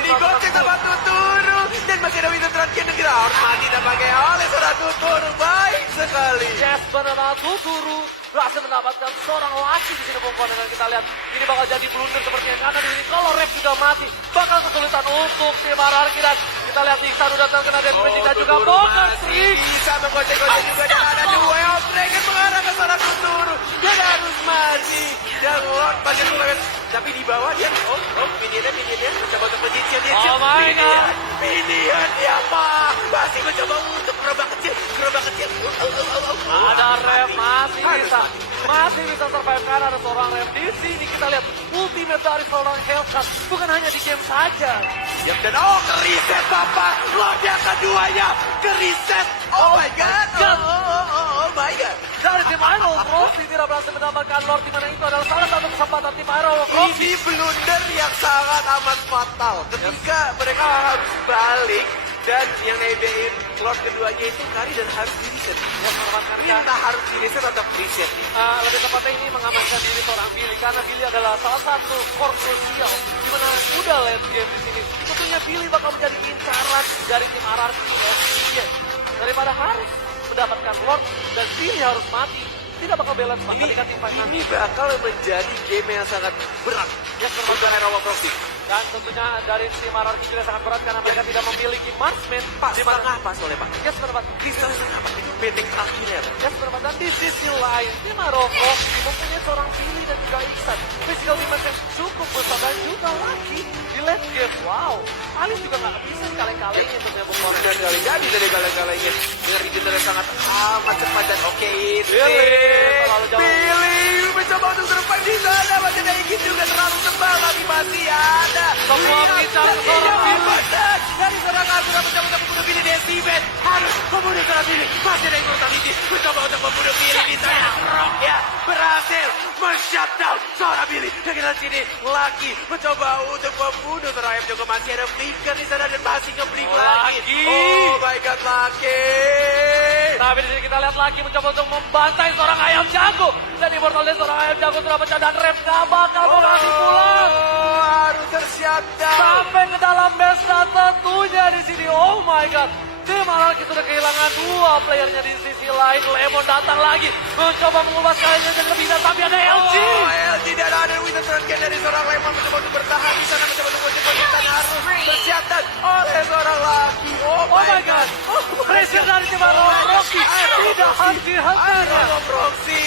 Digocek sama Tuturu. Dan masih ada Winter Trunken yang kita hormati dan pakai oleh seorang Tuturu. Baik sekali. Yes, benar Tuturu berhasil mendapatkan seorang laki di sini Bung Konet. Dan kita lihat ini bakal jadi blunder sepertinya. Karena di sini kalau Rev juga mati bakal kesulitan untuk tim Ararki. Dan kita lihat Iksan udah terkena dari Magic dan juga Poker Streak. Bisa menggocek-gocek juga dan ada dua Elf Dragon mengarah ke seorang Tuturu. Dan harus mati. Dan Lord masih mengarah. Tapi di bawah dia, minionnya mencoba untuk menyicil dia. Oh my God. Minion dia apa? Masih mencoba untuk gerobak kecil. Ada Rev masih bisa survive karena ada seorang Rev di sini. Kita lihat ultimate dari seorang Hellcat bukan hanya di game saja. Yap, dan ke reset Bapak. Lord yang keduanya ke reset. Oh my god. Oh my god. Dari tim Arrow Proxy tidak berhasil mendapatkan Lord, di mana itu adalah salah satu kesempatan tim Arrow Proxy. Ini blunder yang sangat amat fatal ketika mereka harus balik dan yang nebein Lord keduanya itu Kari dan harus di reset. Ya, selamatkan Minta harus di reset atau reset nih. lebih tepatnya ini mengamankan diri seorang Billy karena Billy adalah salah satu core krusial di mana udah late game di sini. Tentunya Billy bakal menjadi incaran dari tim Ararki Oxygen daripada harus mendapatkan Lord dan Billy harus mati. Tidak bakal balance Pak ketika tim fight nanti. Ini bakal menjadi game yang sangat berat Ya, untuk Arrow Proxy. dan tentunya dari tim Ararki juga sangat berat karena mereka tidak memiliki marksman. Pak, Di mana- setengah pas oleh Pak. Ya, sebenarnya Pak. Kristal setengah Pak, itu benteng terakhirnya Pak. Ya, sebenarnya Pak. Dan di sisi lain, tim Maroko mempunyai seorang Billy dan juga Iksan. Physical damage yang cukup besar dan juga lagi di late game. Wow, Alis juga nggak bisa kaleng-kalengin tentunya Bung Konet. Dan kali jadi dari kala-kalanya dengan regener yang sangat amat cepat dan oke itu. Terlalu jauh. Billy mencoba untuk survive di sana, masih ada Igit juga terlalu tebal tapi masih ada. Semua bicara seorang Billy. Dari seorang Asura mencoba untuk membunuh Billy Decimet. Harus membunuh seorang Billy. Masih ada Immortality mencoba untuk membunuh Billy di sana. Rock ya berhasil men-shutdown seorang Billy. Dan kita sini lagi mencoba untuk membunuh seorang M juga masih ada Flicker di sana dan masih nge-blink lagi. Lagi. Oh my god, lagi. Tapi di sini kita lihat lagi mencoba untuk membantai seorang ayam jago. Dan Immortal dari seorang ayam jago sudah pecah dan Rep gak bakal mau ngasih pulang. Harus tershutdown. Sampai ke dalam besta tentunya di sini. Oh my god. Tim Ararki sudah kehilangan dua playernya di sisi lain. Lemon datang lagi. Mencoba mengubah sekalinya jadi lebih dan tapi ada LG. Oh, LG dan ada Winter Trunken dari seorang Lemon mencoba untuk bertahan di sana, mencoba untuk mencoba dan harus tershutdown oleh seorang lagi. Oh my tim Aero Proxy tidak henti-hentinya. Proxy.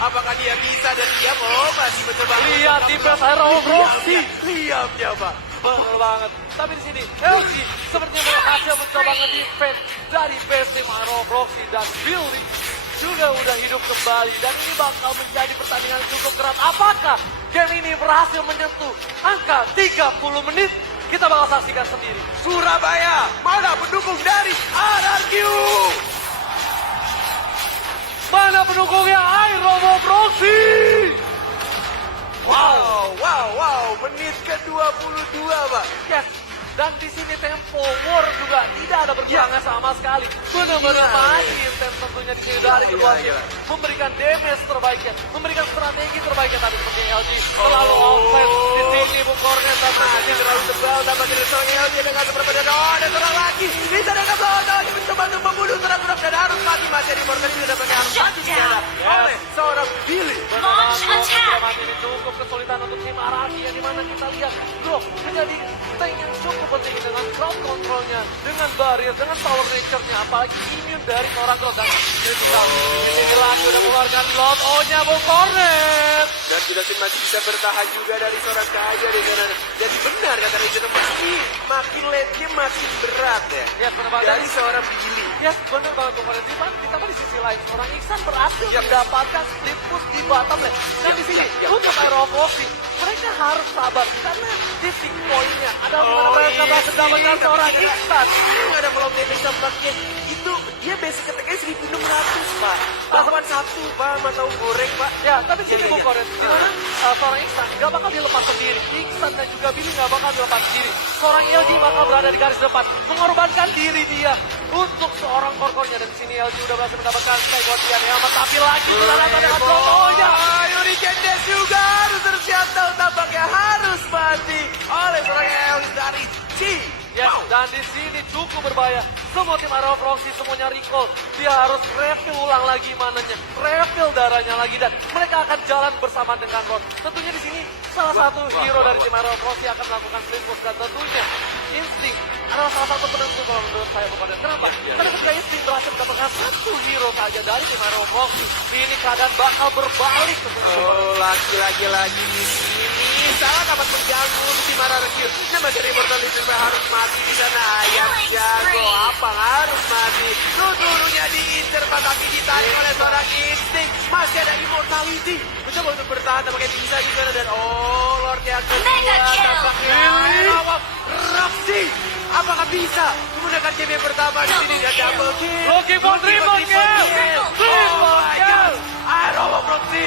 Apakah dia bisa dan dia masih mencoba? Lihat defense Aero Proxy. Liamnya, Pak. Bener banget. Tapi di sini LG sepertinya berhasil mencoba nge-defense dari base tim Aero Proxy dan Billy juga udah hidup kembali. Dan ini bakal menjadi pertandingan yang cukup keras. Apakah game ini berhasil menyentuh angka 30 menit? Kita bakal saksikan sendiri. Surabaya, mana pendukung dari RRQ? Mana pendukungnya Aero Proxy? Wow, menit ke-22, Pak. Yes. Dan di sini tempo war juga tidak ada berkurangnya sama sekali. Benar-benar main intens tentunya di sini dari kedua tim. Memberikan damage terbaiknya, memberikan strategi terbaiknya tadi seperti LG. Selalu offense di sini Bung Kornet Masih terlalu tebal tampaknya dari seorang LG dengan seberapa dan ada serang lagi. Bisa dengan belakang mencoba untuk membunuh serang-serang dan harus mati. Masih di Morgan juga dapatnya harus mati segala oleh seorang Billy. Launch attack. Ini cukup kesulitan untuk tim Araki yang dimana kita lihat bro menjadi tank yang cukup penting dengan crowd controlnya, dengan barrier, dengan power nature-nya, apalagi immune dari seorang crowd. Dan ini juga ini lagi udah mengeluarkan lot O-nya Bung Kornet. Dan Judasin masih bisa bertahan juga dari seorang Kaja di sana. Jadi benar kata Legend pasti makin late-nya makin berat ya. Ya benar banget. Dari seorang Billy. Ya benar banget Bung Kornet. Ditambah di sisi lain seorang Iksan berhasil mendapatkan split push di bottom lane. Dan di sini untuk Aero Proxy mereka harus sabar karena titik poinnya ada mereka berhasil mendapatkan seorang Iksan. Nggak ada kalau damage tampaknya. Itu dia basic attack-nya 1600, Pak. Pasaman satu, Pak. Matau goreng, Pak. Ya, tapi sini Bung Kornet, di mana seorang Iksan gak bakal dilepas sendiri. Iksan dan juga Billy gak bakal dilepas sendiri. Seorang LG bakal berada di garis depan, mengorbankan diri dia untuk seorang korkornya. Dan di sini LG udah berhasil mendapatkan Sky Guardian Helmet, tapi lagi kita datang dengan promonya. Yuri Kendes juga harus tersiap tahu tampaknya harus mati oleh seorang LG dari C. Yes, dan di sini cukup berbahaya. Semua tim Aero Proxy semuanya recall. Dia harus refill ulang lagi mananya, refill darahnya lagi dan mereka akan jalan bersama dengan Ron. Tentunya di sini salah satu hero dari tim Aero Proxy akan melakukan split push dan tentunya Instinct adalah salah satu penentu kalau menurut saya kepada kenapa? Karena ketika Instinct berhasil mendapatkan satu hero saja dari tim Aero Proxy, ini keadaan bakal berbalik tentunya. Oh, lagi-lagi di sini sangat dapat mengganggu tim RRQ. Nama dari Immortal Legend harus mati di sana. Yang jago apa harus mati. Tuturnya diincer tapi ditarik oleh seorang Instinct. Masih ada Immortality. Mencoba untuk bertahan tampaknya bisa di sana dan Lord yang kedua tampaknya Roxy. Apakah bisa menggunakan game yang pertama di sini dan double kill? Looking for triple kill! Triple kill! Aero Proxy.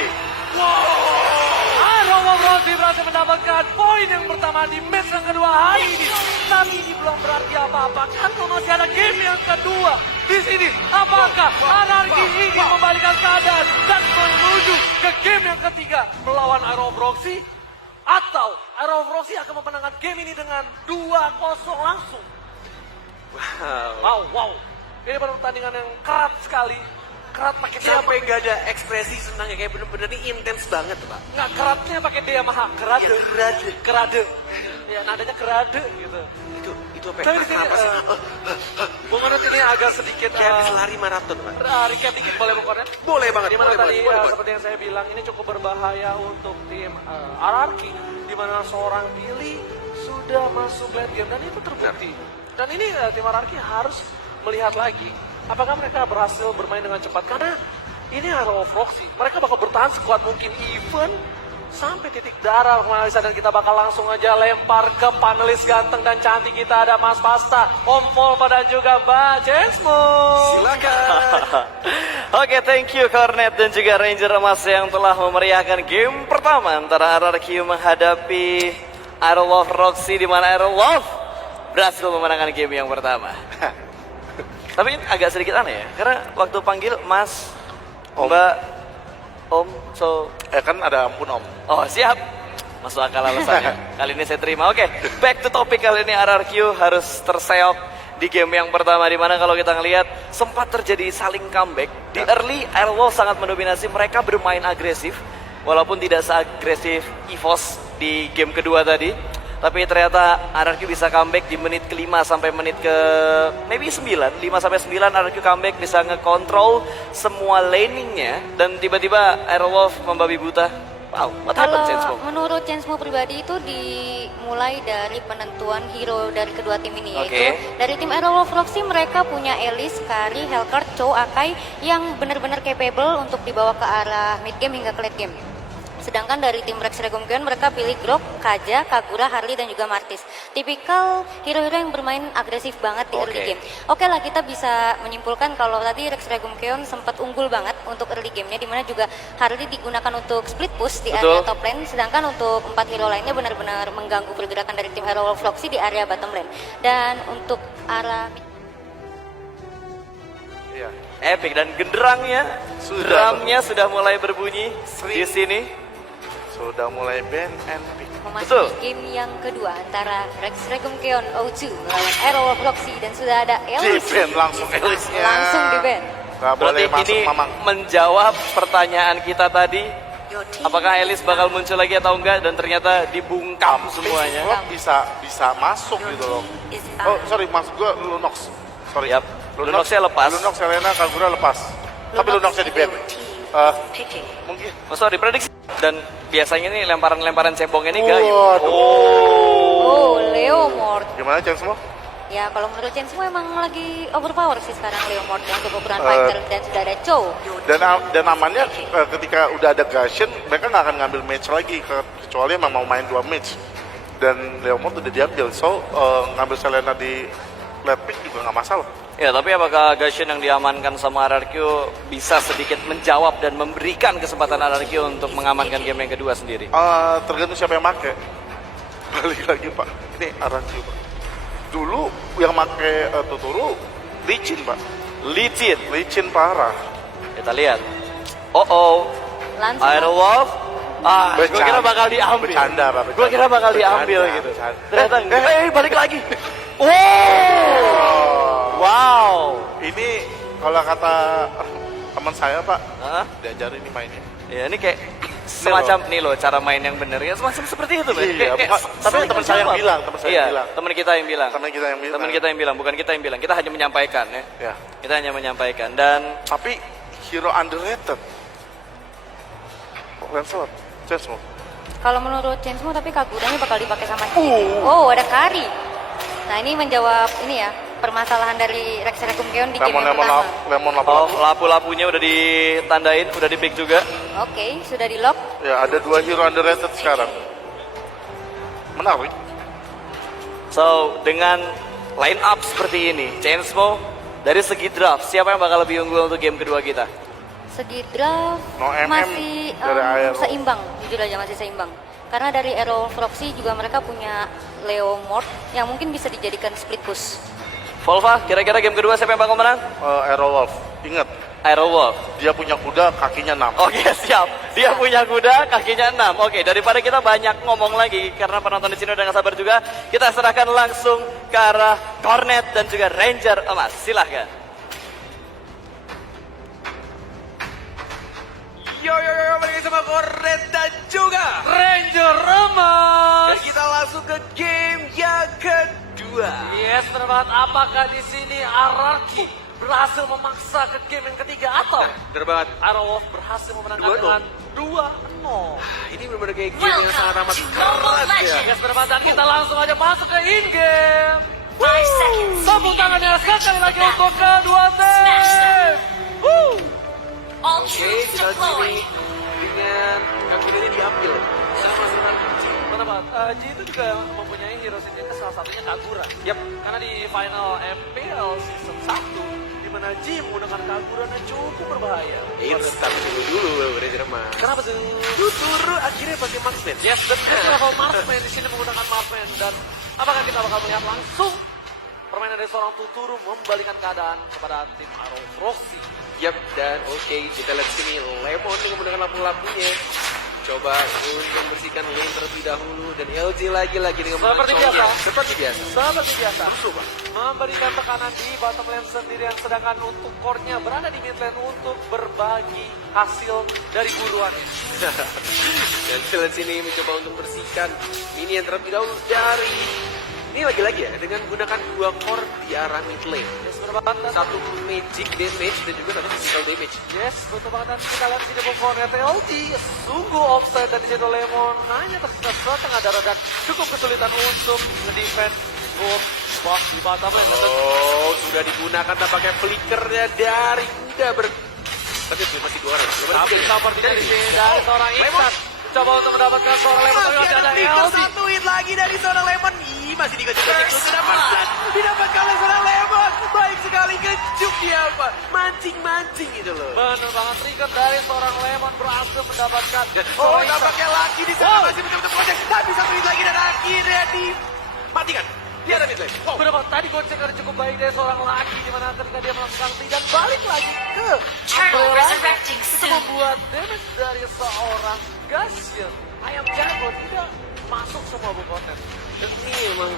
Wow. Aero Proxy berhasil mendapatkan poin yang pertama di match yang kedua hari ini. Tapi ini belum berarti apa-apa karena masih ada game yang kedua. Di sini, apakah RRQ ingin membalikan keadaan dan menuju ke game yang ketiga melawan Aero Proxy? Atau Aero Proxy akan memenangkan game ini dengan 2-0 langsung? Wow. Ini pertandingan yang kerat sekali. Kerat pakai dia Sampai nggak ada ekspresi senangnya kayak bener-bener ini intens banget, Pak. nggak keratnya pakai dia maha kerade. Kerade. Kerade. Ya nadanya kerade gitu. Itu apa? Tapi di sini Apa sih? Bung Kornet ini agak sedikit Kayak habis lari maraton, Pak. recap dikit boleh Bung Kornet? Boleh banget. Di mana boleh, tadi boleh. seperti yang saya bilang ini cukup berbahaya untuk tim RRQ di mana seorang Billy sudah masuk late game dan itu terbukti. Dan ini tim RRQ harus melihat lagi apakah mereka berhasil bermain dengan cepat karena ini Aero Proxy. Mereka bakal bertahan sekuat mungkin even sampai titik darah analisa dan kita bakal langsung aja lempar ke panelis ganteng dan cantik kita ada Mas Pasta, Om Volva dan juga Mbak Jesmo. Silakan. Oke, thank you Kornet dan juga Ranger Emas yang telah memeriahkan game pertama antara RRQ menghadapi Aero Proxy di mana Aero berhasil memenangkan game yang pertama. Tapi agak sedikit aneh ya, karena waktu panggil Mas, Mbak, Om, Kan ada ampun Om. oh siap, masuk akal alasannya. Kali ini saya terima. Oke, back to topic kali ini RRQ harus terseok di game yang pertama di mana kalau kita ngelihat sempat terjadi saling comeback. Di early Airwolf sangat mendominasi, mereka bermain agresif walaupun tidak seagresif EVOS di game kedua tadi. Tapi ternyata RRQ bisa comeback di menit ke-5 sampai menit ke maybe 9. 5 sampai 9 RRQ comeback bisa ngekontrol semua laningnya. Dan tiba-tiba Aerowolf membabi buta. Wow, what Kalau happened Chainsmoke? menurut Chainsmoke pribadi itu dimulai dari penentuan hero dari kedua tim ini, Oke. yaitu dari tim Aerowolf Roxy mereka punya Elise, Kari, Hellcurt, Chow, Akai yang benar-benar capable untuk dibawa ke arah mid game hingga ke late game. Sedangkan dari tim Rex Regumkeon mereka pilih Grok, Kaja, Kagura, Harley dan juga Martis. Tipikal hero-hero yang bermain agresif banget di early game. Oke lah, kita bisa menyimpulkan kalau tadi Rex Regumkeon sempat unggul banget untuk early game-nya, dimana juga Harley digunakan untuk split push di area top lane, sedangkan untuk 4 hero lainnya benar-benar mengganggu pergerakan dari tim Aerowolf Roxy di area bottom lane. Dan untuk arah Iya. Epic dan genderangnya, drumnya sudah mulai berbunyi di sini. Sudah mulai band and pick. memasuki Betul. game yang kedua antara Rex Regumkeon O2 melawan Aerowolf Roxy dan sudah ada Elise. Di-ban langsung Elise-nya. Langsung di-ban. Gak boleh Berarti masuk ini Mamang. menjawab pertanyaan kita tadi. Apakah Elise bakal muncul lagi atau enggak, dan ternyata dibungkam semuanya. Lo bisa masuk gitu loh. Oh sorry, maksud gue Lunox. Sorry. Yap. Lunox-nya lepas. Lunox, Selena, Kagura lepas. Tapi Lunox-nya di ban. Mungkin. Oh, sorry, prediksi. Dan biasanya nih lemparan-lemparan cebongnya ini gaib. Waduh. Oh, Leomord. Gimana Chance semua? Ya, kalau menurut Chen semua emang lagi overpower sih sekarang Leomord yang untuk ukuran fighter, dan sudah ada Chow. Dan amannya ketika udah ada Gashen, mereka nggak akan ngambil match lagi kecuali emang mau main 2 match. Dan Leomord udah diambil, so ngambil Selena di late pick juga nggak masalah. Ya, tapi apakah Gashen yang diamankan sama RRQ bisa sedikit menjawab dan memberikan kesempatan RRQ untuk mengamankan game yang kedua sendiri? Tergantung siapa yang make. Balik lagi Pak, ini RRQ Pak. Dulu yang make Tuturu licin Pak, licin parah. Kita lihat. Oh, Langsung Aerowolf. Gue kira bakal diambil. Bercanda Pak, Gue kira bakal diambil Bercanda, gitu. bercanda. Ternyata enggak. Balik lagi. Oh. Wow. Ini kalau kata teman saya Pak, Hah? diajarin nih mainnya. Ya, ini kayak semacam nih loh cara main yang bener ya, semacam seperti itu, men. Iya, Kayak tapi saling teman saya yang menjawab. bilang, teman saya Iya, yang bilang. teman kita yang bilang. Teman kita yang bilang. Teman kita yang bilang, bukan kita yang bilang. Kita hanya menyampaikan ya. Ya. Kita hanya menyampaikan. Dan Tapi hero underrated. Lancelot, Chance mau. Kalau menurut Chen semua tapi Kaguranya bakal dipakai sama Oh, ada Kari. Nah, ini menjawab ini ya, permasalahan dari Rex Regumkeon di game yang pertama. Lemon oh, lapu-lapu. lapu-lapunya udah ditandain, udah di pick juga. Oke, sudah di lock. Ya, ada 2 hero underrated sekarang. Menarik. So, dengan line up seperti ini, Chainsmoke dari segi draft, siapa yang bakal lebih unggul untuk game kedua kita? Segi draft No MM masih dari Aero. seimbang, jujur aja masih seimbang. Karena dari Aerowolf Roxy juga mereka punya Leomord yang mungkin bisa dijadikan split push. Volva, kira-kira game kedua siapa yang bakal menang? Aerowolf. Ingat, Aerowolf. dia punya kuda kakinya 6. Oke, siap. Dia punya kuda, kakinya 6. Oke, daripada kita banyak ngomong lagi, karena penonton di sini udah gak sabar juga, kita serahkan langsung ke arah Cornet dan juga Ranger Emas. Silahkan. Yo, balik sama Cornet dan juga Ranger Emas. Dan kita langsung ke game yang kedua. Yes, benar banget. Apakah di sini RRQ berhasil memaksa ke game yang ketiga atau Bener banget. Aerowolf berhasil memenangkan 2-0. dengan 2-0? Ini bener-bener kayak game yang sangat amat keras ya. Yes, benar banget. Dan kita langsung aja masuk ke in-game. 5 seconds. Tepuk tangannya sekali lagi untuk kedua tim. Woo! All Oke, troops kita deployed. dengan Kaguranya diambil. Sama dengan Benar banget. Ji itu juga mempunyai hero senior salah satunya Kagura. Yap. Karena di final MPL season 1 di mana Ji menggunakan Kaguranya cukup berbahaya. Instan dulu Ranger Emas. Kenapa sih? Tuturu akhirnya pakai Marksman. Yes, betul. Level Marksman di sini menggunakan Marksman, dan apakah kita bakal melihat langsung permainan dari seorang Tuturu membalikan keadaan kepada tim Aerowolf Roxy? Yap, dan oke, kita lihat sini Lemon dengan menggunakan lampu-lampunya. Coba untuk membersihkan lane terlebih dahulu, dan LG lagi dengan Seperti menggunakan biasa. Seperti biasa. Seperti biasa, memberikan tekanan di bottom lane sendirian, sedangkan untuk core-nya berada di mid lane untuk berbagi hasil dari buruannya. Dan Silence ini mencoba untuk bersihkan minion terlebih dahulu dari... Ini lagi-lagi ya, dengan menggunakan 2 core di arah mid lane. Yes, benar banget. Satu magic damage dan juga satu physical damage. Yes, betul banget. Dan kita lihat di sini Bungkornet LG sungguh offside dan di situ Lemon hanya tersisa setengah darah dan cukup kesulitan untuk nge-defense gold box di bottom lane. Oh, sudah digunakan tampaknya flickernya dari kuda Tapi masih 2 orang. Tapi sepertinya di sini dari seorang Iksan coba untuk mendapatkan seorang Lemon, tapi masih ada LG. Satu hit lagi dari seorang Lemon. Masih dikejar-kejar didapatkan oleh seorang Lemon. Baik sekali kejuk dia apa? Mancing-mancing gitu loh. Benar banget, trigger dari seorang Lemon berhasil mendapatkan. Oh, tampaknya lagi di sana masih betul-betul proses. Tapi 1 hit lagi dan akhirnya dimatikan. Dia ada mid lane. Wow. Benar banget, tadi gocek ada cukup baik dari seorang lagi di mana ketika dia melakukan ulti dan balik lagi ke Turtle Umbrella resurrecting itu soon. membuat damage dari seorang Gashion. Ayam jago tidak masuk semua Bungkornet. Dan ini emang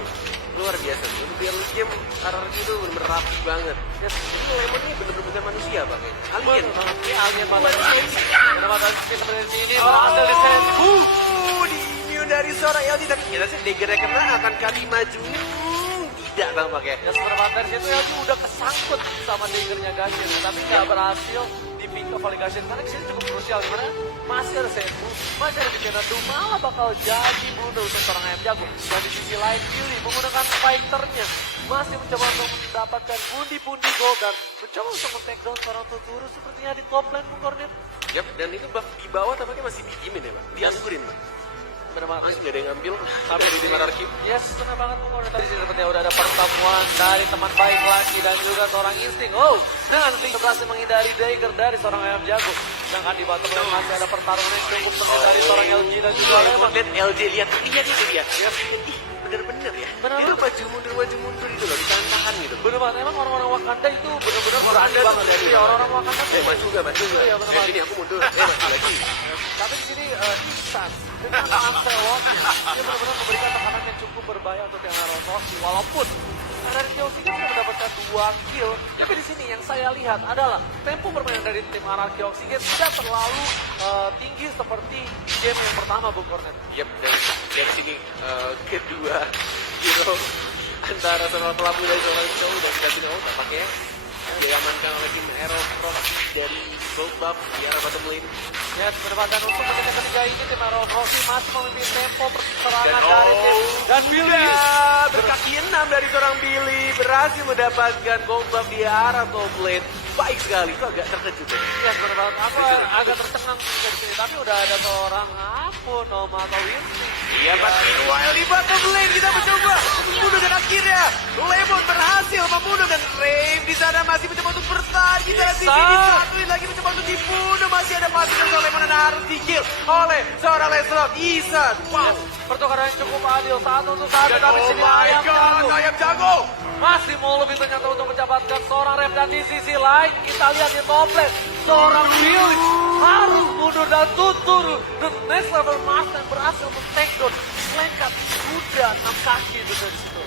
luar biasa. Untuk dia game RRQ itu bener-bener rapi banget. Yes, Ini Lemon ini bener-bener bukan manusia Pak. Alien. benar banget. Ini alien banget. Benar banget, seperti di sini berhasil di set. Di immune dari seorang LG. Tapi kita sih daggernya kena akan kali maju. Tidak tampaknya. Ya sebenarnya dari situ LG udah kesangkut sama daggernya Gashion, tapi nggak berhasil di pick up oleh Gashion karena disini cukup krusial dimana masih ada Senpu, masih ada Vicenatu, malah bakal jadi blunder untuk seorang ayam jago. Dan di sisi lain Billy menggunakan fighternya masih mencoba untuk mendapatkan pundi-pundi gold dan mencoba untuk men-take down seorang Tuturu sepertinya di top lane Bungkornet. Yap, dan itu buff di bawah tampaknya masih diimin ya Pak. Dianggurin Pak. Benar banget. Masih nggak ada yang ngambil. Tapi di tim RRQ. Yes, benar banget Bungkornet tadi sih sepertinya udah ada pertemuan dari teman baik lagi dan juga seorang insting. Oh, dengan Link berhasil menghindari dagger dari seorang ayam jago. Sedangkan di bottom lane masih ada pertarungan yang cukup sengit dari seorang LG dan juga Lemon. Lihat LG, lihat itu dia. Bener-bener ya. Bener Itu banget. maju mundur itu loh, ditahan gitu. Bener banget, emang orang-orang Wakanda itu bener-bener berani Wakanda banget. tuh. Iya, orang-orang Wakanda tuh. Maju juga. Iya, bener Dan banget. ini aku mundur. Maju lagi. Tapi di sini Iksan dengan Anselotnya dia benar-benar memberikan tekanan yang cukup berbahaya untuk yang Rossi. Walaupun dari Oxygen sudah mendapatkan 2 kill, tapi di sini yang saya lihat adalah tempo bermain dari tim RRQ Oxygen tidak terlalu tinggi seperti game yang pertama Bungkornet. Yap, dan dari sini kedua hero antara seorang pelabu dari seorang show dan Casino tampaknya diamankan oleh tim Aeroprox dari Gold Buff di arah bottom lane. Ya, dan untuk menit ketiga ini tim Rossi masih memimpin tempo perserangan Dan dari tim dan Billy. Berkaki 6 dari seorang Billy berhasil mendapatkan Gold Buff di arah top lane. Baik sekali, itu agak terkejut ya. Ya benar banget, aku agak tercengang juga di sini, tapi udah ada seorang Noma atau Winty. Iya, Pak. Meanwhile di bottom lane kita mencoba membunuh dan akhirnya Lemon berhasil membunuh dan Rave di sana masih mencoba untuk bertahan. Kita lihat di sini disatuin lagi mencoba untuk dibunuh. Masih ada pasukan seorang Lemon dan harus di-kill oleh seorang Lancelot. Isan. Wow. Pertukaran yang cukup adil, 1-1, Dan tapi oh sini my ayam god, jago. ayam jago. Masih mau lebih ternyata untuk mendapatkan seorang ref dan di sisi lain kita lihat di top lane seorang Billy harus mundur dan Tuturu the next level master berhasil men-take down lengkap kuda 6 kaki itu dari situ.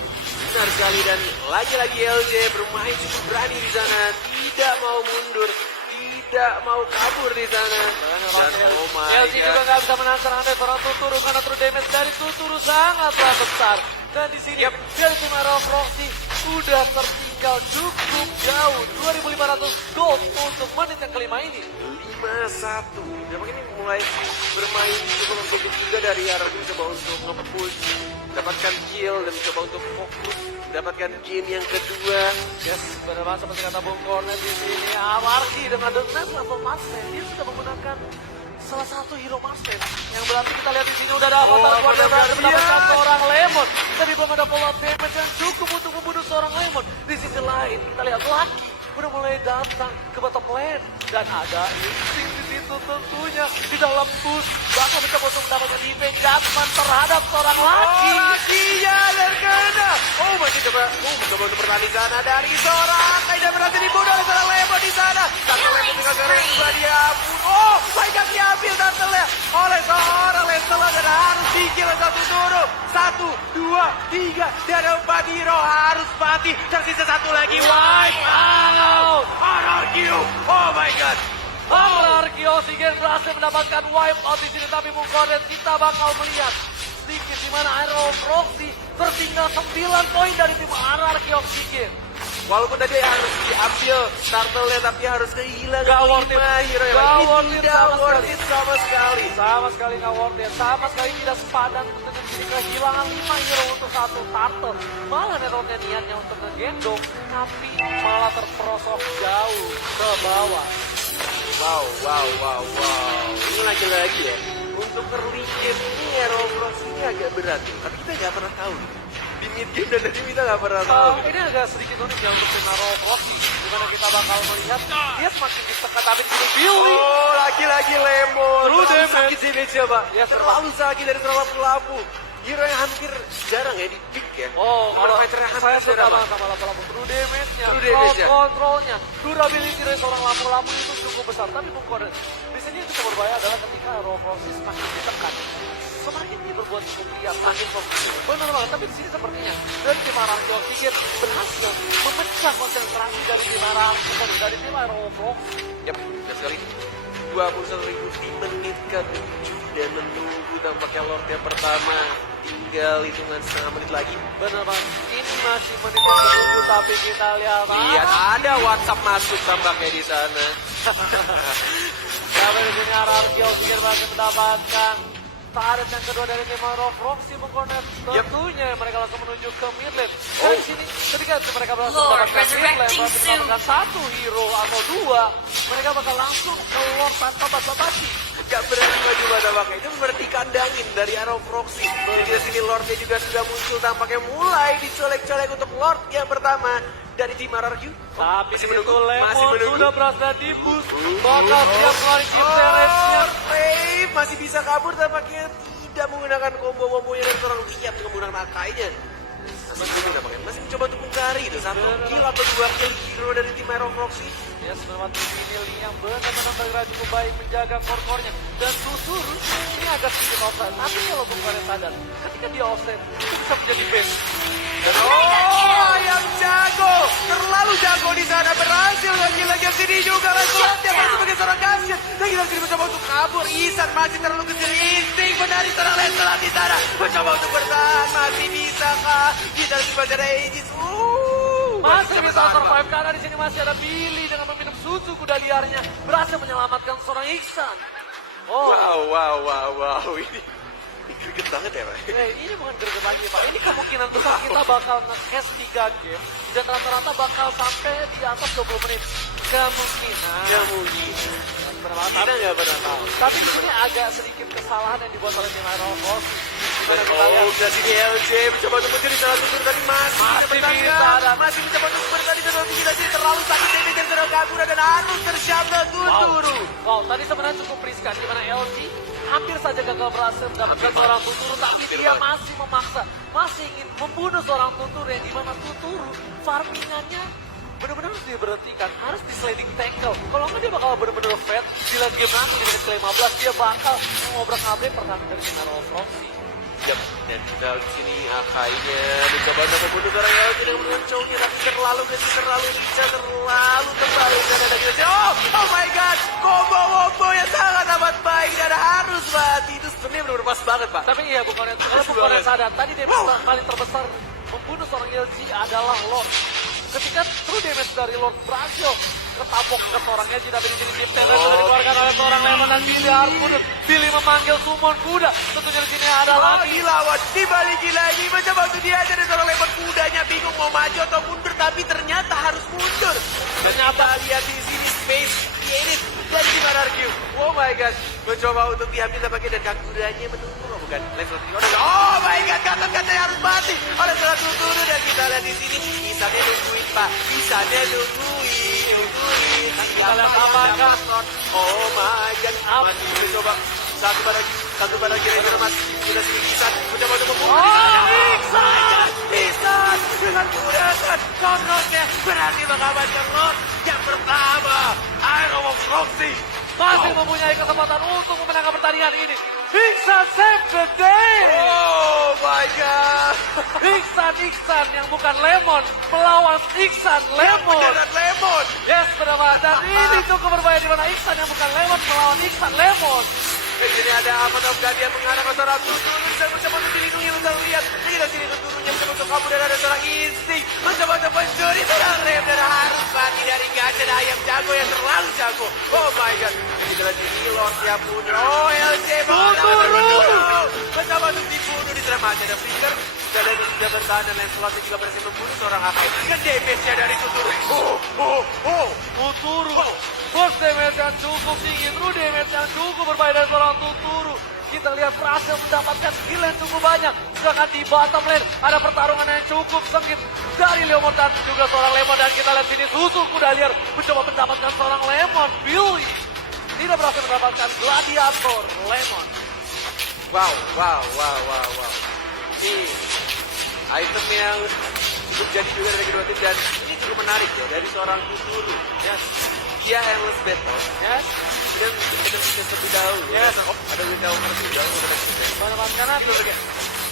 Benar sekali dan lagi-lagi LJ bermain cukup berani di sana, tidak mau mundur, tidak mau kabur di sana. Dan oh my LG juga nggak bisa menahan serangan dari seorang Tuturu karena true damage dari Tuturu sangatlah besar. Dan di sini dari tim Roxy udah tertinggal cukup jauh 2.500 gold untuk menit yang kelima ini. 5-1. Memang ini mulai bermain cukup objektif juga dari RRQ coba untuk nge-push, mendapatkan kill dan mencoba untuk fokus, mendapatkan game yang kedua. Yes, benar banget seperti kata Bung Cornet di sini. Amarki dengan the next level Marsen dia sudah menggunakan salah satu hero Marsen yang berarti kita lihat di sini udah ada avatar keluar dan berhasil mendapatkan seorang Lemon. Tadi belum ada follow up damage yang cukup untuk membunuh seorang Lemon. Di sisi lain kita lihat Lucky udah mulai datang ke bottom lane dan ada insting di situ tentunya di dalam bus bakal mencoba untuk mendapatkan defense judgment terhadap seorang Lucky. Lakinya terkena. Oh, masih coba bisa mencoba untuk bertahan di sana dari seorang tidak berhasil dibunuh oleh seorang Lemo di sana. Turtle ketika Garen juga diampun. Oh, banyak diambil Turtle oleh seorang Lestela dan harus dikill satu turu. 1, 2, 3 dan 4 hero harus mati. Tersisa satu lagi. Wipe out. RRQ. Oh my god. RRQ Oxygen berhasil mendapatkan wipe out di sini, tapi Mungkonet kita bakal melihat sedikit di mana Iron Proxy tertinggal 9 poin dari tim RRQ Oxygen. Walaupun tadi harus diambil turtle-nya, tapi harus kehilangan Gak worth it. 5 hero yang Gak ini worth it tidak sama worth sekali. it sama sekali. Sama sekali nggak worth it, sama sekali tidak sepadan untuk sini kehilangan 5 hero untuk satu turtle. Malah networknya niatnya untuk ngegendong, tapi malah terperosok jauh ke bawah. Wow. Ini lagi-lagi ya. Untuk early game ini Hero Proxy ini agak berat. Tapi kita nggak pernah tahu. Di mid game dan tadi kita nggak pernah tahu. Ini agak sedikit unik ya untuk tim Hero Proxy, dimana kita bakal melihat dia semakin ditekan, tapi di sini Billy. Oh, lagi-lagi Lemon. True Terlalu damage. sakit damage-nya, Pak. Ya, Terlalu sakit dari serangan lampu. Hero yang hampir jarang ya di pick ya. Oh, kalau matchernya saya hampir suka jarang. banget sama lapu-lapu. True damage-nya, True crowd damage-nya. control-nya, durability dari seorang lampu-lampu itu cukup besar. Tapi Mungkonet, di sini itu berbahaya adalah ketika Hero Proxy semakin ditekan. Semakin dia berbuat cukup liar, semakin fokus. Benar banget, tapi di sini sepertinya dari tim RRQ Oxygen berhasil memecah konsentrasi dari tim RRQ, dari tim Hero Proxy. Yap, benar sekali. 21.000 dimenitkan dan menunggu tampaknya Lord yang pertama. Tinggal hitungan setengah menit lagi. Benar banget, ini masih menit yang ke-7, tapi kita lihat. Iya, ada WhatsApp masuk tampaknya di sana. Sampai di sini RRQ Oxygen berhasil mendapatkan tarik yang kedua dari tim Hero Proxy. Mengkonet tentunya mereka langsung menuju ke mid lane. Dan di sini ketika mereka berhasil Lord mendapatkan mid lane, resurrecting berhasil soon. mendapatkan satu hero atau dua, mereka bakal langsung keluar tanpa basa-basi. Gak berani maju tampaknya. Itu berarti kandangin dari Arrow Proxy. Jadi di sini Lordnya juga sudah muncul tampaknya mulai dicolek-colek untuk Lord yang pertama dari tim RRQ. Tapi Masih di situ menunggu, masih Lemon menunggu. sudah berhasil di boost, bakal siap ngeluarin chip damage-nya. Brave masih bisa kabur tampaknya tidak menggunakan combo-combo yang seorang siap menggunakan akainya. Masih mencoba untuk mencari itu satu kill atau 2 kill hero dari tim Arrow Proxy. Ya, sebenarnya ini Lily yang benar-benar bergerak cukup baik menjaga core-core-nya. Dan Tuturu ini agak sedikit offside. Tapi kalau bukan sadar, ketika dia offside, itu bisa menjadi base. Oh, yang jago, terlalu jago di sana, berhasil lagi-lagi yang sini juga. Lanjutnya masih sebagai seorang gasket. Lagi-lagi mencoba untuk kabur. Isan masih terlalu kecil, insting menari seorang Lestela di sana. Mencoba untuk bertahan, masih bisakah? Kita sebagai Aegis. Masih bisa survive karena di sini masih ada Billy dengan meminum susu kuda liarnya, berhasil menyelamatkan seorang Iksan. Oh, Wow. Ini greget banget ya, Pak. ini bukan greget lagi, Pak. Ini kemungkinan besar kita bakal nge-cash 3 game dan rata-rata bakal sampai di atas 20 menit. Kemungkinan. Ya mungkin. Kita nggak pernah tahu. Tapi di sini agak sedikit kesalahan yang dibuat oleh tim Iron Proxy. Dimana kita lihat Udah sini LJ mencoba untuk mencuri salah satu tadi masih bisa, dan masih mencoba untuk bertani dan tidak sih terlalu sakit damage dan terlalu kabur dan harus tersyambat Tuturu. Wow, tadi sebenarnya cukup riskan di mana LG hampir saja gagal berhasil mendapatkan seorang Tuturu, tapi dia masih memaksa, masih ingin membunuh seorang Tuturu yang dimana Tuturu farmingannya benar-benar harus diberhentikan, harus di sliding tackle. Kalau nggak dia bakal benar-benar fat di late game nanti di menit ke-15 dia bakal mengobrak-abrik pertahanan dari tim Hero Proxy. Yap, dan dari sini Akainya mencoba untuk membunuh seorang LJ dengan menconya tapi terlalu kecil, terlalu lincah, terlalu tebal dan ada LJ. Oh my god, combo yang sangat amat baik dan harus mati. Itu sebenarnya benar-benar pas banget, Pak. Tapi iya, bukan sadar. Tadi damage paling terbesar membunuh seorang LG adalah Lord. Ketika true damage dari Lord berhasil ketabok ke seorang LG, tapi di sini tim Talent sudah dikeluarkan oleh seorang Lemon dan Billy harus mundur. Billy memanggil summon kuda. Tentunya di sini ada lagi. Dilawan, dibalikin lagi, mencoba untuk diajar dan seorang Lemon kudanya bingung mau maju atau mundur, tapi ternyata harus mundur. Ternyata lihat di sini space created dan tim RRQ. Oh my god, mencoba untuk diambil tampaknya dan kudanya menunggu. Oh bukan, level 3. Oh my god, katanya harus mati oleh seorang Tuturu dan kita lihat di sini. Bisanya nungguin, Pak. Bisanya nungguin. Kita lihat apakah. Oh my god, masih mencoba satu pada kira-kira mas sudah sini bisa mencoba untuk membunuh. Oh, Iksan! Iksan dengan kuda mendapatkan lot yang pertama. Iron of Roxy. Masih mempunyai kesempatan untuk memenangkan pertandingan ini. Iksan save the day. Oh my god. Iksan yang bukan Lemon melawan Iksan Lemon. Beneran Lemon. Yes, benar Pak. Dan ini cukup berbahaya di mana Iksan yang bukan Lemon melawan Iksan Lemon. Di sini ada Aman of God yang mengarah ke seorang Tuturu. Bisa mencoba untuk dilindungi, bisa melihat. Kita sini Tuturunya mencoba untuk kabur dan ada seorang Insting. Mencoba untuk mencuri seorang Rem dan harus mati dari Gacha dan Ayam Jago yang terlalu jago. Oh my god. Ini adalah di Lord yang punya. Oh LC mencoba untuk dibunuh di tengah ada Flicker. Dan yang sudah bertahan dan Lancelot juga berhasil membunuh seorang Akai. Dengan damage-nya dari Tuturu. Tuturu. Burst damage yang cukup tinggi, true damage yang cukup berbahaya dari seorang Tuturu. Kita lihat berhasil mendapatkan skill yang cukup banyak. Sedangkan di bottom lane ada pertarungan yang cukup sengit dari Leomon dan juga seorang Lemon. Dan kita lihat sini Susu Kuda Liar mencoba mendapatkan seorang Lemon. Billy tidak berhasil mendapatkan Gladiator Lemon. Wow. Ini item yang cukup jadi juga dari kedua tim dan ini cukup menarik ya dari seorang Tuturu. Yes. Dia endless battle. Yes. Dan kita lebih dahulu. Yes. Oh, ada lebih dahulu lebih dahulu. Mana karena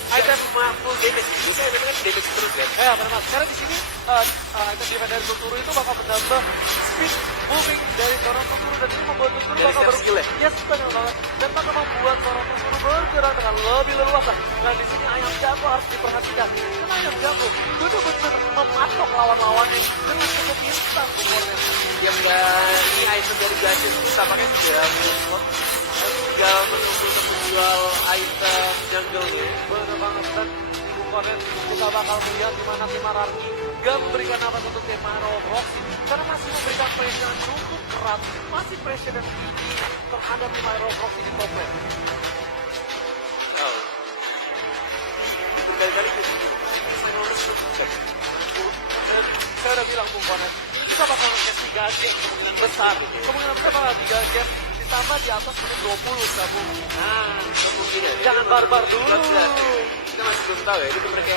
Item full damage itu saya memang damage terus ya. Ya benar. Karena di sini item defense dari Tuturu itu bakal menambah speed moving dari seorang Tuturu dan ini membuat Tuturu Dari bakal skill ya? Yes, benar banget. Dan bakal membuat seorang Tuturu bergerak dengan lebih leluasa. Dan di sini Ayam Jago harus diperhatikan. Karena Ayam Jago benar-benar mematok lawan-lawannya dengan cukup instan pokoknya. Yang dari item dari Gacha itu tampaknya sudah slot. Tinggal menunggu untuk menjual item jungle nih. Benar banget. Dan di Korea kita bakal melihat di mana tim Ararki gak memberikan apa untuk tim Iron Roxy. Karena masih memberikan pressure yang cukup keras. Masih pressure dan tinggi terhadap tim Iron Roxy di top lane. Itu kali-kali itu. Saya udah bilang Bung Konet, kita bakal nge-casting 3 game kemungkinan besar. Kemungkinan besar bakal 3 game ditambah di atas menit 20 gabung. Mungkin ya. Jangan barbar dulu. Kita masih belum tahu ya. Itu mereka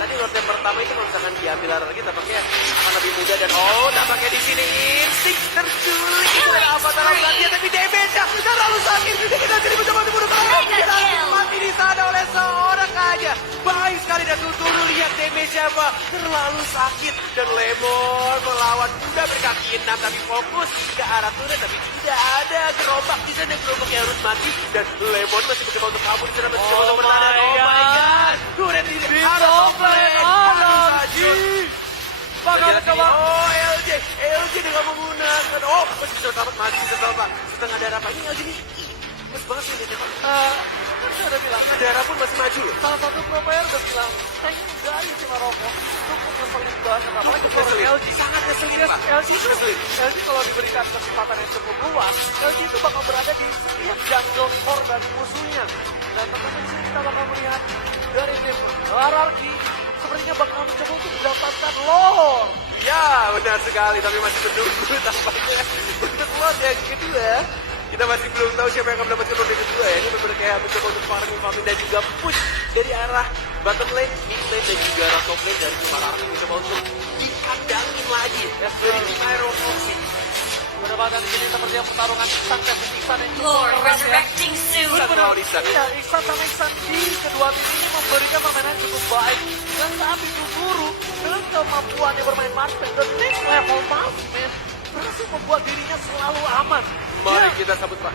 tadi Lord yang pertama itu kalau misalkan diambil arah kita pakai akan lebih mudah dan tampaknya di sini insting terculik. Itu apa taruh dia tapi damage-nya terlalu sakit. Kita jadi mencoba untuk bunuh mati di sana oleh seorang aja. Baik sekali dan Tuturu lihat damage-nya apa. Terlalu sakit dan Lemon melawan kuda berkaki 6 tapi fokus ke arah turret tapi tidak ada gerobak di sana gerobaknya harus mati dan Lemon masih mencoba untuk kabur di sana masih mencoba untuk bertahan. Oh my god. Turret di top lane Ararki. Bakal coba. Oh LJ dengan menggunakan masih bisa selamat mati setengah darah apa ini LJ nih. Mas banget sih dia. Kan saya udah bilang, Darah pun masih maju loh. salah satu pro player udah bilang, kayaknya dari tim Maroko cukup ngeselin banget. Apalagi seorang LG. Sangat ngeselin, Yes, Pak. LG kalau diberikan kesempatan yang cukup luas, LG itu bakal berada di setiap jungle core dari musuhnya. Dan teman-teman di sini kita bakal melihat dari tim Ararki sepertinya bakal mencoba untuk mendapatkan lore. Ya benar sekali tapi masih menunggu tampaknya untuk lot yang kedua. Kita masih belum tahu siapa yang akan mendapatkan lot yang kedua ya. Ini benar-benar kayak mencoba untuk farming dan juga push dari arah bottom lane, mid lane dan juga arah top lane dari tim Ararki mencoba untuk dikandangin lagi dari tim Iron Roxy. Perdebatan di sini seperti yang pertarungan Iksan versus Iksan yang cukup Lord keras ya. resurrecting soon. Benar Iksan. Iya, Iksan sama Iksan di kedua tim ini memberikan permainan cukup baik. Dan saat itu Tuturu dengan kemampuannya bermain marksman dan next level marksman berhasil membuat dirinya selalu aman. Mari Ya, kita sambut Pak.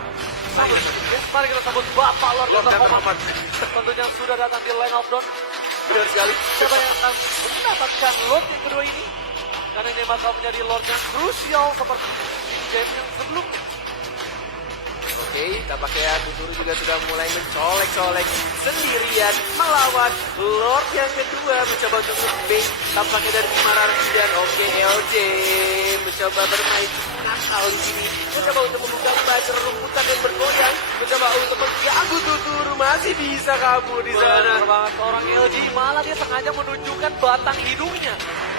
mari kita sambut Bapak Lord Lord Dr. Dr. Command. Tentunya sudah datang di Lane of Dawn. Benar sekali. Siapa yang akan mendapatkan Lord yang kedua ini? Karena ini bakal menjadi Lord yang krusial seperti di game yang sebelumnya. Oke, tampaknya Tuturu juga sudah mulai mencolek-colek sendirian melawan Lord yang kedua mencoba untuk nge-bait tampaknya dari Ararki dan LJ mencoba bermain nakal di sini mencoba untuk membuka buzzer rumputan dan bergoyang mencoba untuk mengganggu Tuturu masih bisa kabur di sana. Benar banget seorang LG malah dia sengaja menunjukkan batang hidungnya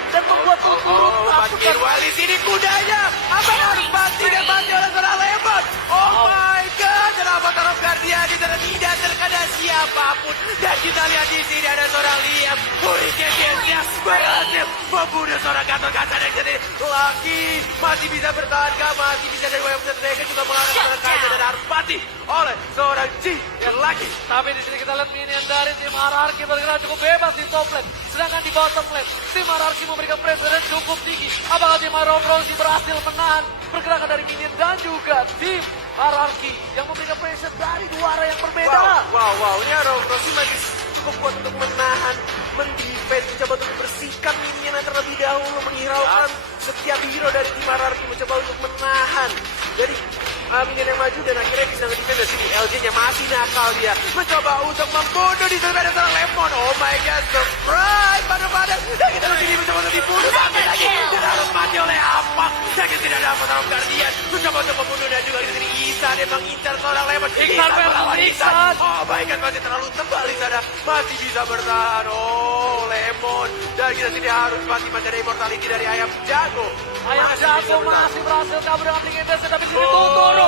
dan membuat Tuturu Makin wali sini kudanya apa harus mati dan mati oleh seorang Lemon. Oh my god, kenapa taruh Guardian di sana tidak terkena siapapun dan kita lihat di sini ada seorang Liam Hurricane dia berhasil membunuh seorang Gatot Kaca dan jadi Lucky masih bisa bertahan, masih bisa dari Way of the Dragon juga mengalahkan seorang Kaca dan harus mati oleh seorang G yang Lucky. Tapi di sini kita lihat minion dari tim RRQ bergerak cukup bebas di top lane. Sedangkan di bottom lane, tim RRQ memberikan pressure yang cukup tinggi. Apakah tim Iron Frozy berhasil menahan pergerakan dari minion dan juga tim RRQ yang memberikan pressure dari dua arah yang berbeda. Wow, ini Iron Frozy masih cukup kuat untuk menahan, mendefend, mencoba untuk membersihkan minion yang terlebih dahulu, menghiraukan setiap hero dari tim RRQ, mencoba untuk menahan dari minion yang maju dan akhirnya bisa ngedefend dari sini. LJ-nya masih nakal dia, mencoba untuk membunuh di sebelah seorang Lemon. Oh my god, surprise pada dan kita di sini mencoba untuk dibunuh sampai lagi dan harus mati oleh apa? Dan kita tidak dapat dalam Guardian, mencoba untuk membunuh dan juga di sini Ihsan yang mengincar seorang Lemon. Ihsan melawan Ihsan. Oh my god, masih terlalu tebal di sana, masih bisa bertahan. Oh Lemon dan kita sini harus mati, masih ada immortality dari Ayam Jago. Ayam Masih Jago bisa bertahan. masih berhasil kabur dengan tinggi intensi, tapi sini Tuturu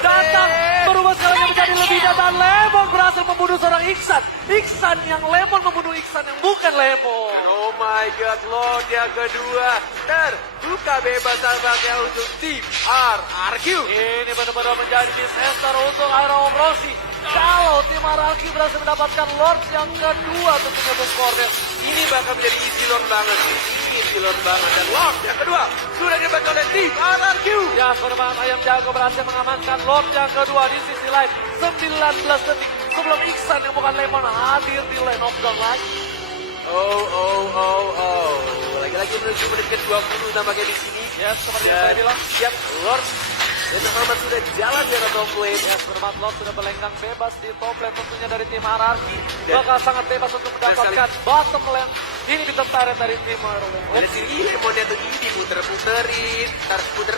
datang berubah skalanya menjadi lebih dan Lemon berhasil membunuh seorang Ihsan. Ihsan yang Lemon membunuh Ihsan yang bukan Lemon. Oh my god, Lord yang kedua terbuka bebas tampaknya untuk tim RRQ. Ini benar-benar menjadi disaster untuk Iron Frozy. Kalau tim RRQ berhasil mendapatkan Lord yang kedua tentunya Bung Cornel. Ini bakal menjadi easy Lord banget. Ini easy Lord banget. Dan Lord yang kedua sudah diberikan oleh tim RRQ. Ya, korban Ayam Jago berhasil mengamankan Lord yang kedua di sisi lain. 19 detik sebelum Ihsan yang bukan Lemon hadir di lane of the light. Oh. Lagi-lagi menuju menit ke-20 tampaknya di sini. Ya, seperti yang saya bilang. Siap, Lord. Dan Hormat sudah jalan di arah top lane. Ya, Hormat Lord sudah melenggang bebas di top lane tentunya dari tim RRQ. Bakal sangat bebas untuk mendapatkan bottom lane. Ini bintang tarik dari tim RRQ. Dari sini Lemonnya tuh ini diputer-puterin. Ntar puter.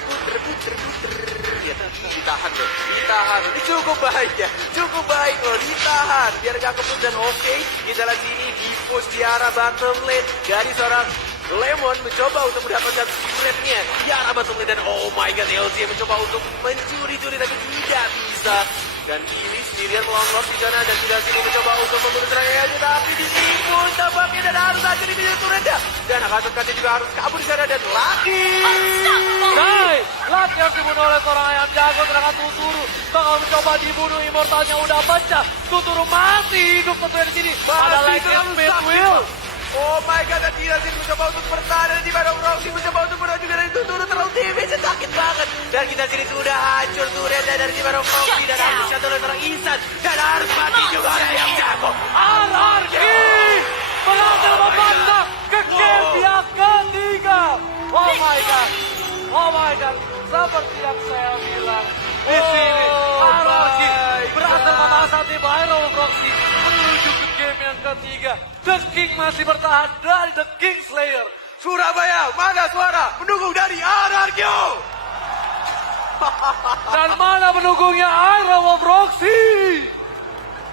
Ya, ditahan loh. Ditahan. Ini cukup baik ya. Cukup baik loh. Ditahan. Biar gak keput dan oke. Kita lihat sini di push di arah bottom lane. Dari seorang Lemon mencoba untuk mendapatkan secretnya di arah bottom lane. Dan oh my god, LJ mencoba untuk mencuri-curi tapi tidak bisa. Dan ini sendirian melawan Lord di sana dan tidak sini mencoba untuk membunuh serangannya, tapi ditipu tampaknya dan harus saja ditipu Turenda. Dan Gatot Kaca juga harus kabur di sana dan Lucky. Lucky harus dibunuh oleh seorang Ayam Jago, sedangkan Tuturu bakal mencoba dibunuh, immortalnya udah pecah. Tuturu masih hidup tentunya di sini. Ada Light and Midwheel. Oh my god, dan tidak sih mencoba untuk bertahan dan di Iron Frozy mencoba untuk bertahan juga dari Tuturu, terlalu damage, sakit banget. Dan kita sini sudah hancur Turenda dari Iron Frozy dan harus satu oleh seorang Ihsan dan harus mati juga oleh Ayam Jago. RRQ berhasil membantah ke game yang ketiga. Oh my god, seperti yang saya bilang di sini RRQ berhasil memasang tim Iron Frozy menuju ke game yang ketiga. The King masih bertahan dari The King Slayer. Surabaya, mana suara pendukung dari RRQ? Dan mana pendukungnya Iron Frozy?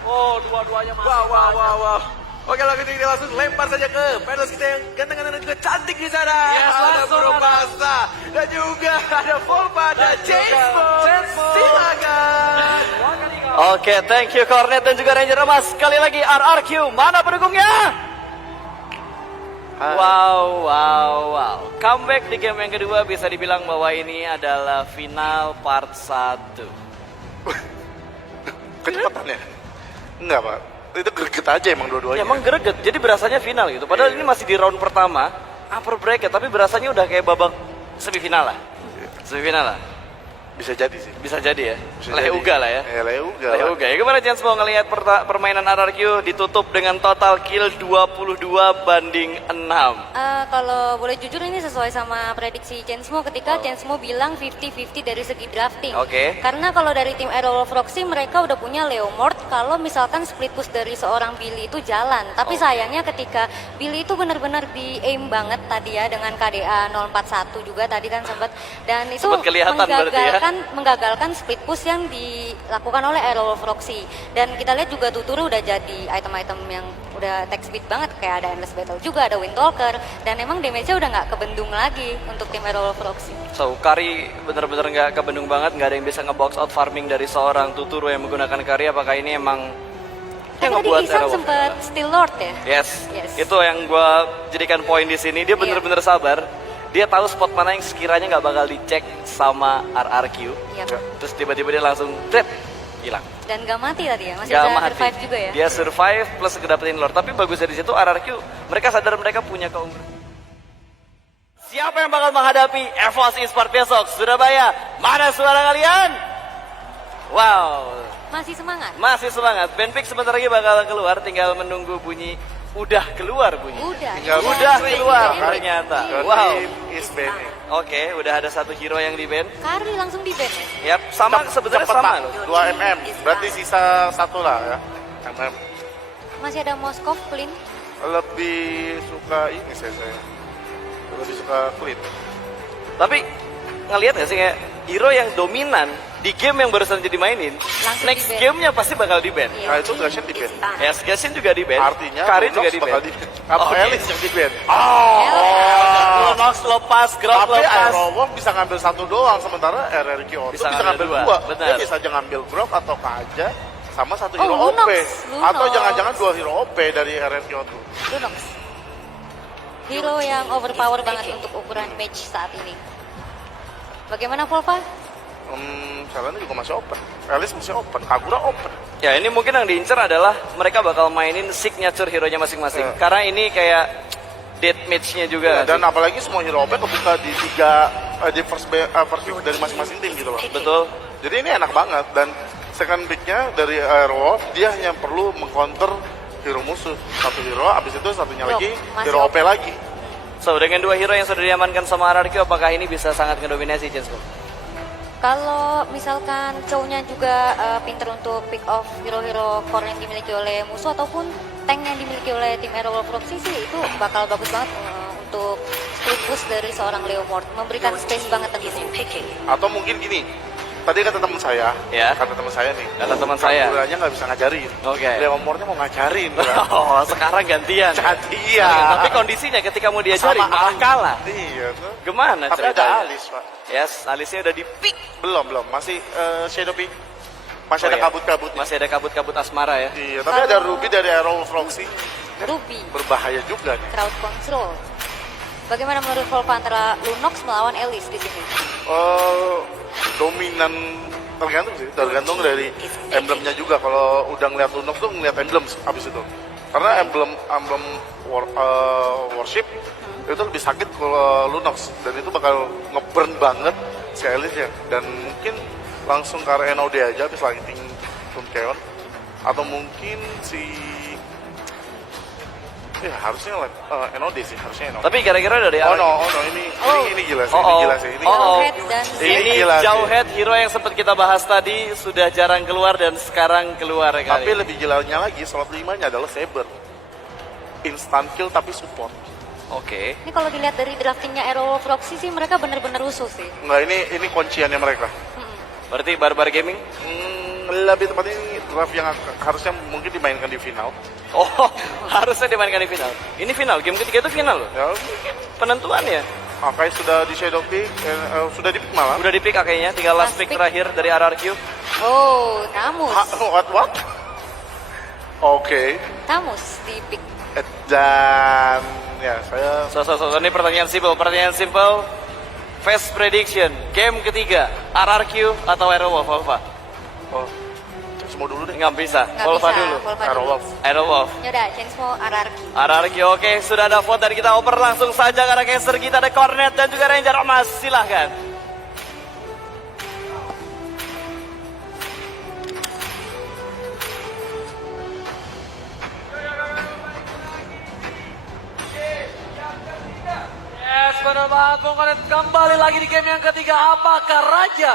Oh, dua-duanya masih Wow. Oke, lalu kita langsung lempar saja ke panel kita yang ganteng-ganteng dan juga cantik di sana. Yes, ada langsung Bro ada. Basta dan juga ada Volpa dan Chainsmo. Chainsmo. Silakan. Oke, thank you Cornet dan juga Ranger Emas. Sekali lagi RRQ, mana pendukungnya? Wow. Comeback di game yang kedua bisa dibilang bahwa ini adalah final part 1. Kecepatannya? Enggak, Pak. Itu greget aja emang dua-duanya. Ya, emang greget, jadi berasanya final gitu. Padahal ini masih di round pertama, upper bracket, tapi berasanya udah kayak babak semifinal lah. Semifinal lah. Bisa jadi sih. Bisa jadi ya. Bisa Leuga jadi. lah ya. Leuga. Leuga. Ya gimana Chance mau ngelihat permainan RRQ ditutup dengan total kill 22 banding 6. Kalau boleh jujur ini sesuai sama prediksi Chainsmo ketika Chainsmo bilang 50-50 dari segi drafting. Oke. Karena kalau dari tim Aero Froxy mereka udah punya Leomord kalau misalkan split push dari seorang Billy itu jalan. Tapi sayangnya ketika Billy itu benar-benar di aim banget tadi ya dengan KDA 041 juga tadi kan sempat dan itu Sempat kelihatan berarti ya. menggagalkan split push yang dilakukan oleh Aero Froxy. Dan kita lihat juga Tuturu udah jadi item-item yang udah tech speed banget kayak ada Endless Battle juga, ada Windtalker dan emang damage-nya udah nggak kebendung lagi untuk tim Aero Froxy. So, Kari bener-bener nggak kebendung banget, nggak ada yang bisa ngebox out farming dari seorang Tuturu yang menggunakan Kari. Apakah ini emang Tapi tadi ngebuat Isan Aerowolf. sempat Steel Lord ya? Yes. Yes. Itu yang gue jadikan poin di sini. Dia bener-bener sabar. Dia tahu spot mana yang sekiranya nggak bakal dicek sama RRQ. Yap. Terus tiba-tiba dia langsung trip hilang. Dan gak mati tadi ya? Masih Gak bisa mati. survive juga ya? Dia survive plus ngedapetin lore. Tapi bagusnya di situ RRQ mereka sadar mereka punya keunggulan. Siapa yang bakal menghadapi EVOS Esports besok? Surabaya, mana suara kalian? Wow, Masih semangat? masih semangat. Benpick sebentar lagi bakal keluar, tinggal menunggu bunyi. Udah keluar bunyi. Udah. Tinggal Udah Benny. keluar Benny. ternyata. Your Wow. name is Benny. Oke, udah ada satu hero yang di ban. Kari langsung di ban ya? Yap, sama sebenarnya Cepet, sama Pak. loh. 2 mm, berarti sisa 1 lah ya. Mm. Masih ada Moskov, Clean. Lebih suka ini saya. Lebih suka kulit. Tapi ngelihat gak sih kayak hero yang dominan di game yang barusan jadi mainin, Langsung next di-ban. gamenya pasti bakal di ban. Iya. Nah itu Gashen di ban. Yes, Gashin juga di ban. Artinya Karin Lunox juga di ban. bakal di ban. Atau Oke. Alice yang di ban. Lunox lepas, Grok Tapi lepas. Aerowolf bisa ngambil 1 doang, sementara RRQ Auto Bisa bisa ngambil ngambil dua, 2. benar. Dia bisa aja ngambil Grok atau Kaja sama 1 Oh, hero Lunox, OP. Lunox. Atau jangan-jangan 2 hero OP dari RRQ Auto. Lunox. Hero yang overpower banget untuk ukuran match saat ini. Bagaimana Volva? Salahnya juga masih open. Alice masih open. Kagura open. Ya ini mungkin yang diincar adalah mereka bakal mainin signature hero-nya masing-masing. Karena ini kayak death match-nya juga. Dan apalagi semua hero OP kebuka di di first pick dari masing-masing tim gitu loh. Betul. Jadi ini enak banget dan second pick-nya dari Aerowolf dia hanya perlu mengcounter hero musuh. 1 hero, abis itu satunya Blok, lagi masih hero OP open. lagi. So dengan 2 hero yang sudah diamankan sama RRQ, apakah ini bisa sangat ngedominasi Chance Bro? Kalau misalkan cowoknya juga pinter untuk pick off hero-hero core yang dimiliki oleh musuh ataupun tank yang dimiliki oleh tim Aerowolf Proxy sih itu bakal bagus banget untuk split push dari seorang Leomord, memberikan space banget tentunya. Atau mungkin gini, tadi kata teman saya, Ya. kata teman saya nih, Kata teman saya. Kaguranya nggak bisa ngajarin. Oke. Leomordnya mau ngajarin. kan. Oh, sekarang gantian. Jadi iya. Tapi kondisinya ketika mau diajarin Sama malah kalah. Iya tuh. Gimana Tapi ada ceritanya? Alice pak. Yes, alisnya udah di pick. Belum, masih Shadow Pick. Masih ada Oh, iya. kabut-kabutnya. Masih ada kabut-kabut asmara ya. Iya, tapi ada Ruby dari Aerowolf Proxy. Ruby, Berbahaya juga nih. crowd control. Bagaimana menurut Volva antara Lunox melawan Elise di sini? Dominan tergantung sih, tergantung dari emblemnya juga. Kalau udah ngeliat Lunox tuh ngeliat emblem abis itu. Karena emblem worship itu lebih sakit kalau Lunox dan itu bakal ngeburn banget si Alice ya. Dan mungkin langsung ke arah NOD aja habis lighting Tunkeon atau mungkin si harusnya NOD sih, harusnya NOD. Tapi kira-kira dari Oh RRQ. no, ini gila sih, ini gila sih. Ini Jauhead dan Ini gila sih. Jauhead hero yang sempat kita bahas tadi sudah jarang keluar dan sekarang keluar Tapi kali. lebih gilanya lagi, slot 5-nya adalah Saber. Instant kill tapi support. Oke. Ini kalau dilihat dari draftingnya Aerowolf Proxy sih mereka bener-bener rusuh sih. Enggak, ini kunciannya mereka. Berarti Barbar Gaming? Lebih tepatnya ini draft yang harusnya mungkin dimainkan di final. Oh, harusnya dimainkan di final. Ini final, game ketiga itu final loh. Ya, Penentuan ya. Akai sudah di shadow pick, sudah di pick malah. Udah di pick kayaknya, tinggal last Last pick pick. terakhir dari RRQ. Oh, Tamus. What? Oke. Tamus di pick. Dan ya saya Ini pertanyaan simple. Fast prediction, game ketiga, RRQ atau Aerowolf, Volva? semua dulu deh. Nggak bisa, Nggak Volva bisa, dulu. Volva Aerowolf. Aerowolf. Yaudah, change mau RRQ. RRQ, oke, sudah ada vote dari kita. Oper langsung saja karena caster kita ada Cornet dan juga Ranger Emas. Silahkan. Yes, benar banget Bung Konet. Kembali lagi di game yang ketiga. Apakah Raja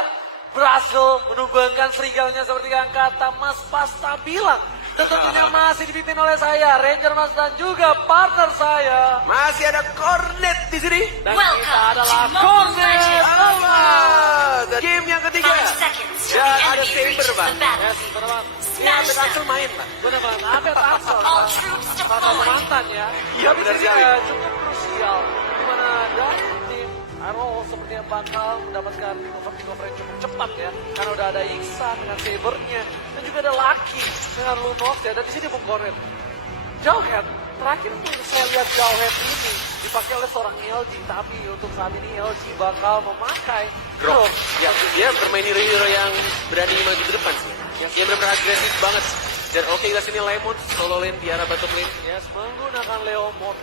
berhasil menumbangkan serigalnya seperti yang kata Mas Pasta bilang? Tentunya masih dipimpin oleh saya, Ranger Mas dan juga partner saya. Masih ada Cornet di sini. Dan Welcome kita adalah to Mobile Cornet. Legends. Ah, game yang ketiga. 5 seconds till Dan the ada enemy Saber, reaches Pak. the battle. Yes, benar banget. Ini Smash Abed them. Axel main, Pak. Benar banget. Abed Axel. All troops Salah satu deployed. mantan ya. Iya, Tapi benar sini, sekali. cukup krusial. Dimana dari tim Aerowolf seperti yang bakal mendapatkan coverage cukup cepat ya. Karena udah ada Iksan dengan Sabernya. Dan juga juga ada Lucky dengan Lunox ya, dan di sini Bung Kornet. Jauhead, terakhir saya lihat Jauhead ini dipakai oleh seorang LG, tapi untuk saat ini LG bakal memakai Grok. Ya, dia bermain hero-hero yang berani maju ke depan sih. Yang benar-benar agresif banget. Dan oke, kita sini Lemon, solo lane di arah bottom lane. Yes, menggunakan Lemon.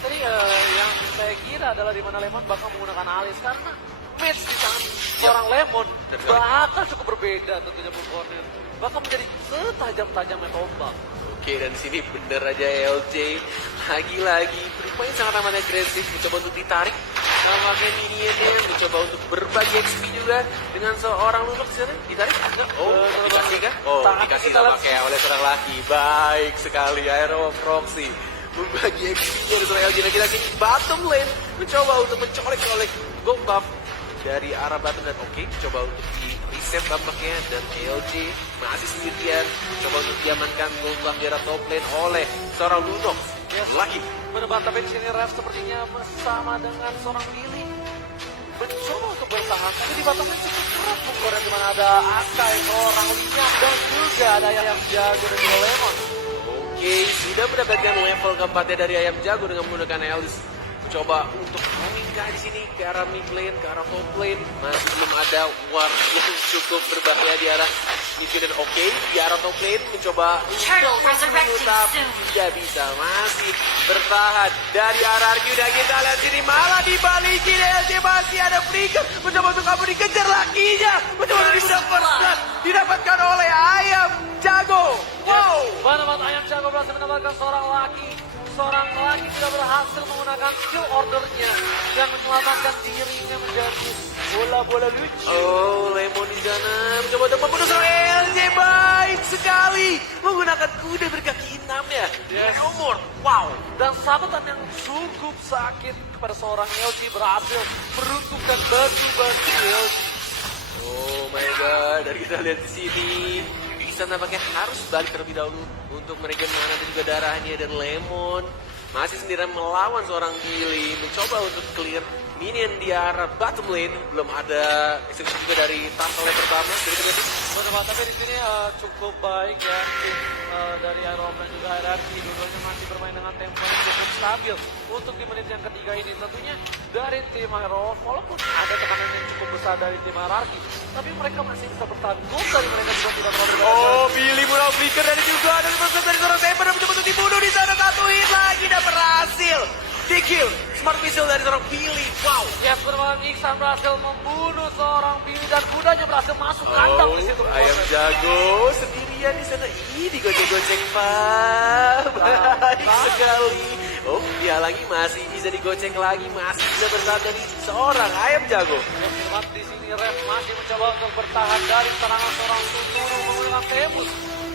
Tadi yang saya kira adalah di mana Lemon bakal menggunakan Alis karena match di tangan seorang Lemon bakal cukup berbeda tentunya Bung Kornet. Bakal menjadi setajam-tajamnya tombak. Oke, dan di sini bener aja LJ lagi-lagi bermain sangat amat agresif, mencoba untuk ditarik sama minionnya, mencoba untuk berbagi XP juga dengan seorang Lunox di sana. Ditarik? Oh, dikasih kah? Oh, dikasih sama kayak oleh seorang laki. Baik sekali, Aero Proxy berbagi XP-nya dari seorang LJ. Dan kita sini bottom lane mencoba untuk mencolek-colek gold buff dari arah bottom, dan oke, coba untuk di reset tampaknya, dan LJ masih sendirian coba untuk diamankan gold buff di arah top lane oleh seorang Lunox. Lagi Benar, tapi di sini Ref sepertinya bersama dengan seorang Billy mencoba untuk bertahan, tapi di bottom lane cukup berat Bung Kornet, di mana ada Akai, seorang Liam, dan juga ada yang jago dari Lemon. Oke, sudah mendapatkan level keempatnya dari Ayam Jago dengan menggunakan Elis. Coba untuk memindah di sini ke arah mid lane, ke arah top lane. Masih belum ada ward yang cukup berbahaya di arah mid lane. Dan oke, di arah top lane mencoba Turtle resurrecting tapi soon. tidak bisa, masih bertahan dari arah Arki. Udah kita lihat sini malah dibalikin, LJ masih ada flicker, mencoba untuk kabur, dikejar lakinya, mencoba untuk didapatkan, didapatkan oleh Ayam Jago. Wow. Banamat Ayam Jago berhasil mendapatkan seorang laki. Seorang laki tidak berhasil menggunakan skill ordernya dan menyelamatkan dirinya menjadi bola-bola lucu. Oh, Lemon di sana mencoba untuk membunuh seorang LJ. Baik sekali menggunakan kuda berkaki 6 ya. Yes. Nomor, wow. Dan sabetan yang cukup sakit kepada seorang LG berhasil meruntuhkan batu-batu LG. Oh my god, dari kita lihat di sini bisa nampaknya harus balik terlebih dahulu untuk meregen mana dan juga darahnya, dan Lemon masih sendirian melawan seorang Billy, mencoba untuk clear minion di arah bottom lane. Belum ada eksekusi juga dari Turtle yang pertama. Jadi kita lihat Benar, tapi di sini cukup baik ya tim dari Aerof dan juga RRQ. Dua-duanya masih bermain dengan tempo yang cukup stabil untuk di menit yang ketiga ini. Tentunya dari tim Aerof, walaupun ada tekanan yang cukup besar dari tim RRQ, tapi mereka masih bisa bertahan. Gol dari mereka juga tidak terlalu berbeda. oh, Billy mulai flicker dari juga, dan proses dari seorang Saber dan mencoba untuk dibunuh di sana. Satu hit lagi dan berhasil di kill. Smart missile dari seorang Billy. Wow. Yes, bermain Iksan berhasil membunuh seorang Billy dan kudanya berhasil masuk kandang di situ. Ayam Jago sendirian di sana. Ih, digoceng-goceng, Pak. Baik sekali. Oh, dihalangi, masih bisa digoceng lagi, masih bisa bertahan dari seorang Ayam Jago. Firman di sini Ref masih mencoba untuk bertahan dari serangan seorang Tuturu menggunakan Tebus.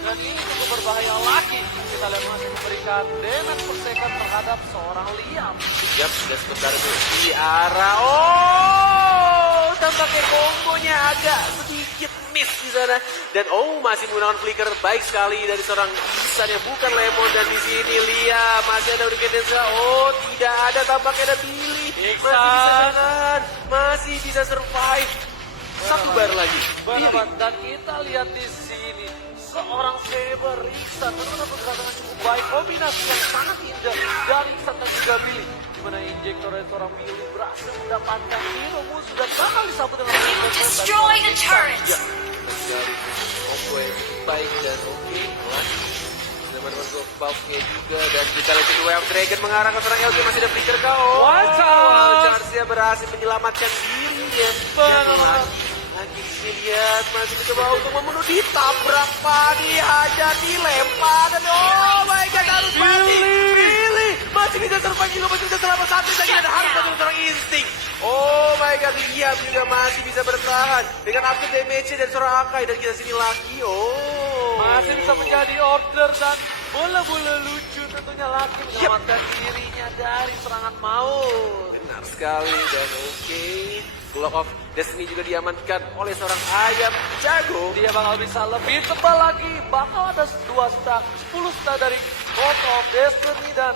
Dan ini cukup berbahaya lagi. Kita lihat masih memberikan damage per second terhadap seorang Liam. Yap, sudah sebentar itu di arah. Oh, tampaknya kombonya agak sedikit miss di sana. Dan oh, masih menggunakan flicker baik sekali dari seorang Iksan yang bukan Lemon. Dan di sini Liam masih ada Hurricane Denza. Oh, tidak ada, tampaknya ada Billy. Masih bisa bertahan, masih bisa survive. Satu bar lagi. Billy. Benar, dan kita lihat di sini seorang Saber Iksan benar-benar bergerak dengan cukup baik. Kombinasi yang sangat indah dari Iksan dan juga Billy. Dimana injektor dari seorang Billy berhasil mendapatkan hero musuh dan bakal disambut dengan You destroy the turret. Ya, dari combo yang baik dan oke. Zaman untuk buff-nya juga, dan kita lihat kedua yang Dragon mengarah ke seorang LG, masih ada flicker kau. Watch out. Charles-nya berhasil menyelamatkan dirinya. Benar. Lagi dilihat masih mencoba untuk membunuh, ditabrak, dihajar, dilempar, dan oh my god, harus mati. Billy masih bisa survive juga, masih bisa selamat satu lagi, dan harus mati seorang insting. Oh my god, Liam juga masih bisa bertahan dengan upgrade damage-nya dari seorang Akai, dan kita sini lagi. Oh, Masih bisa menjadi order dan bola-bola lucu tentunya lagi menyelamatkan dirinya dari serangan maut. benar sekali, dan oke. Block of Destiny juga diamankan oleh seorang Ayam Jago. Dia bakal bisa lebih tebal lagi. Bakal ada 2 stack, 10 stack dari God of Destiny dan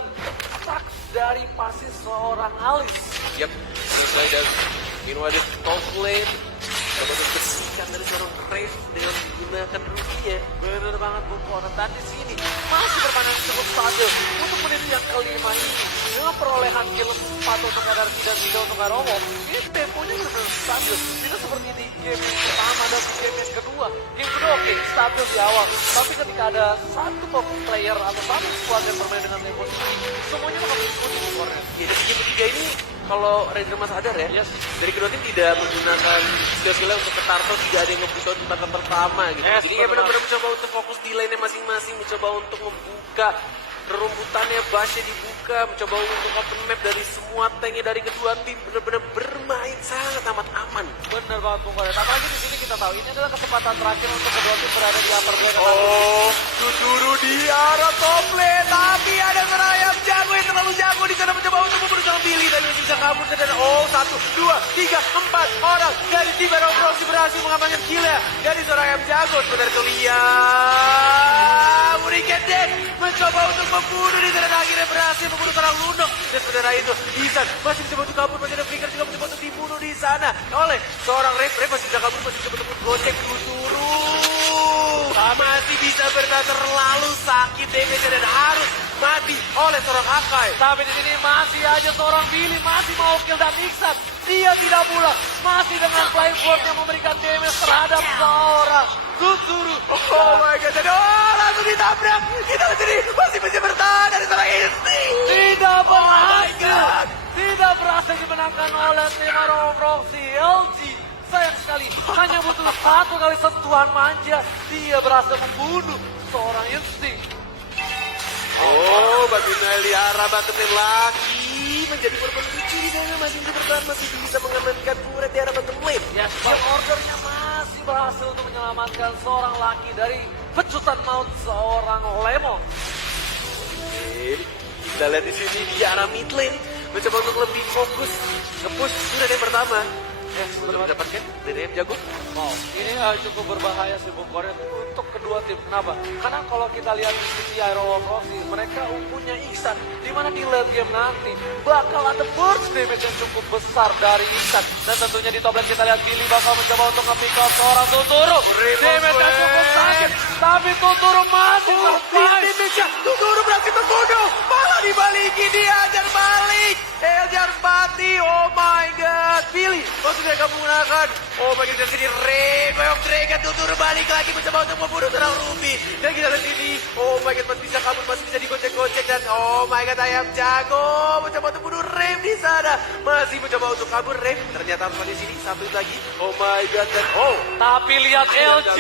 stack dari pasti seorang Alice. Yap, selesai, dan meanwhile di top lane Coba bersihkan dari seorang Rave dengan menggunakan Ruby ya. Bener banget Bung Konan. Dan di sini masih bermain cukup stabil untuk menit yang kelima ini. Dengan perolehan kill 4 untuk Adarki dan 3 untuk Arowo. Ini temponya benar-benar stabil. Tidak seperti di game yang pertama dan di game yang kedua. Game kedua oke, stabil di awal. Tapi ketika ada satu top player atau satu squad yang bermain dengan tempo tinggi, semuanya bakal mengikuti Bung Konan. Ya, di game ketiga ini kalau Ranger Mas sadar ya, Yes. dari kedua tim tidak menggunakan skill-skillnya untuk ke Tarto, tidak ada yang nge-push out di tempat pertama gitu. Yes, Jadi ya benar-benar mencoba untuk fokus di lane masing-masing, mencoba untuk membuka rerumputannya, Basya dibuka, mencoba untuk open map dari semua tanknya dari kedua tim, benar-benar bermain sangat amat aman. Bener banget Bung Konan. Apalagi di sini kita tahu ini adalah kesempatan terakhir untuk kedua tim berada di upper deck. Oh, Tuturu di arah top lane, tapi ada seorang yang jago yang terlalu jago di sana mencoba untuk membunuh sang Billy dan masih bisa kabur ke dan 1, 2, 3, 4 orang dari tim Baron Proxy berhasil mengamankan killnya dari seorang yang jago. Sebentar itu lihat Muriken Deck mencoba untuk membunuh di sana dan akhirnya berhasil membunuh seorang Lunok dan sebentar itu Isan masih bisa untuk kabur, masih ada Flicker juga mencoba untuk dibunuh di sana oleh seorang Rave masih bisa kabur, masih bisa untuk gocek Tuturu. Masih bisa bertahan, terlalu sakit damage dan harus mati oleh seorang Akai. Tapi di sini masih aja seorang Billy masih mau kill dan Iksan. Dia tidak pula masih dengan flyboard yang memberikan damage terhadap seorang Tuturu. Oh my god, dan langsung ditabrak. Kita sendiri masih bisa bertahan dari seorang Insti. Tidak berhasil. God. Tidak berhasil dimenangkan oleh tim Arowo Proxy. LG sayang sekali hanya butuh satu kali sentuhan manja. Dia berhasil membunuh seorang Instinct. Oh, Batu Nali arah bottom lagi menjadi korban lucu di sana, masih bisa bertahan, masih bisa mengamankan turret di arah bottom lane. Ya, Bang Ordernya masih berhasil untuk menyelamatkan seorang laki dari pecutan maut seorang Lemon. Oke, kita lihat di sini di arah mid lane mencoba untuk lebih fokus nge-push turret yang pertama. Ya, Sudah mendapatkan dari yang jago. Wow, ini cukup berbahaya sih Bung Koret untuk kedua tim. Kenapa? Karena kalau kita lihat di sisi Arowo Proxy, mereka punya Iksan, di mana di late game nanti bakal ada burst damage yang cukup besar dari Iksan. Dan tentunya di top lane kita lihat Billy bakal mencoba untuk nge-pick up seorang Tuturu. Damage yang cukup sakit, tapi Tuturu masih survive. Tuturu berhasil membunuh, malah dibalikin, diajar balik. LG harus mati, oh my god. Billy, langsung mereka menggunakan. Oh my god, dari sini Ray, Boyong Dragon, Tuturu balik lagi mencoba untuk membunuh seorang Ruby. Dan kita lihat ini, oh my god, masih bisa kabur, masih bisa digocek-gocek. Dan oh my god, ayam jago mencoba untuk bunuh Ray di sana. Masih mencoba untuk kabur Ray, ternyata harus di sini, satu lagi. Oh my god, dan oh. Tapi lihat LG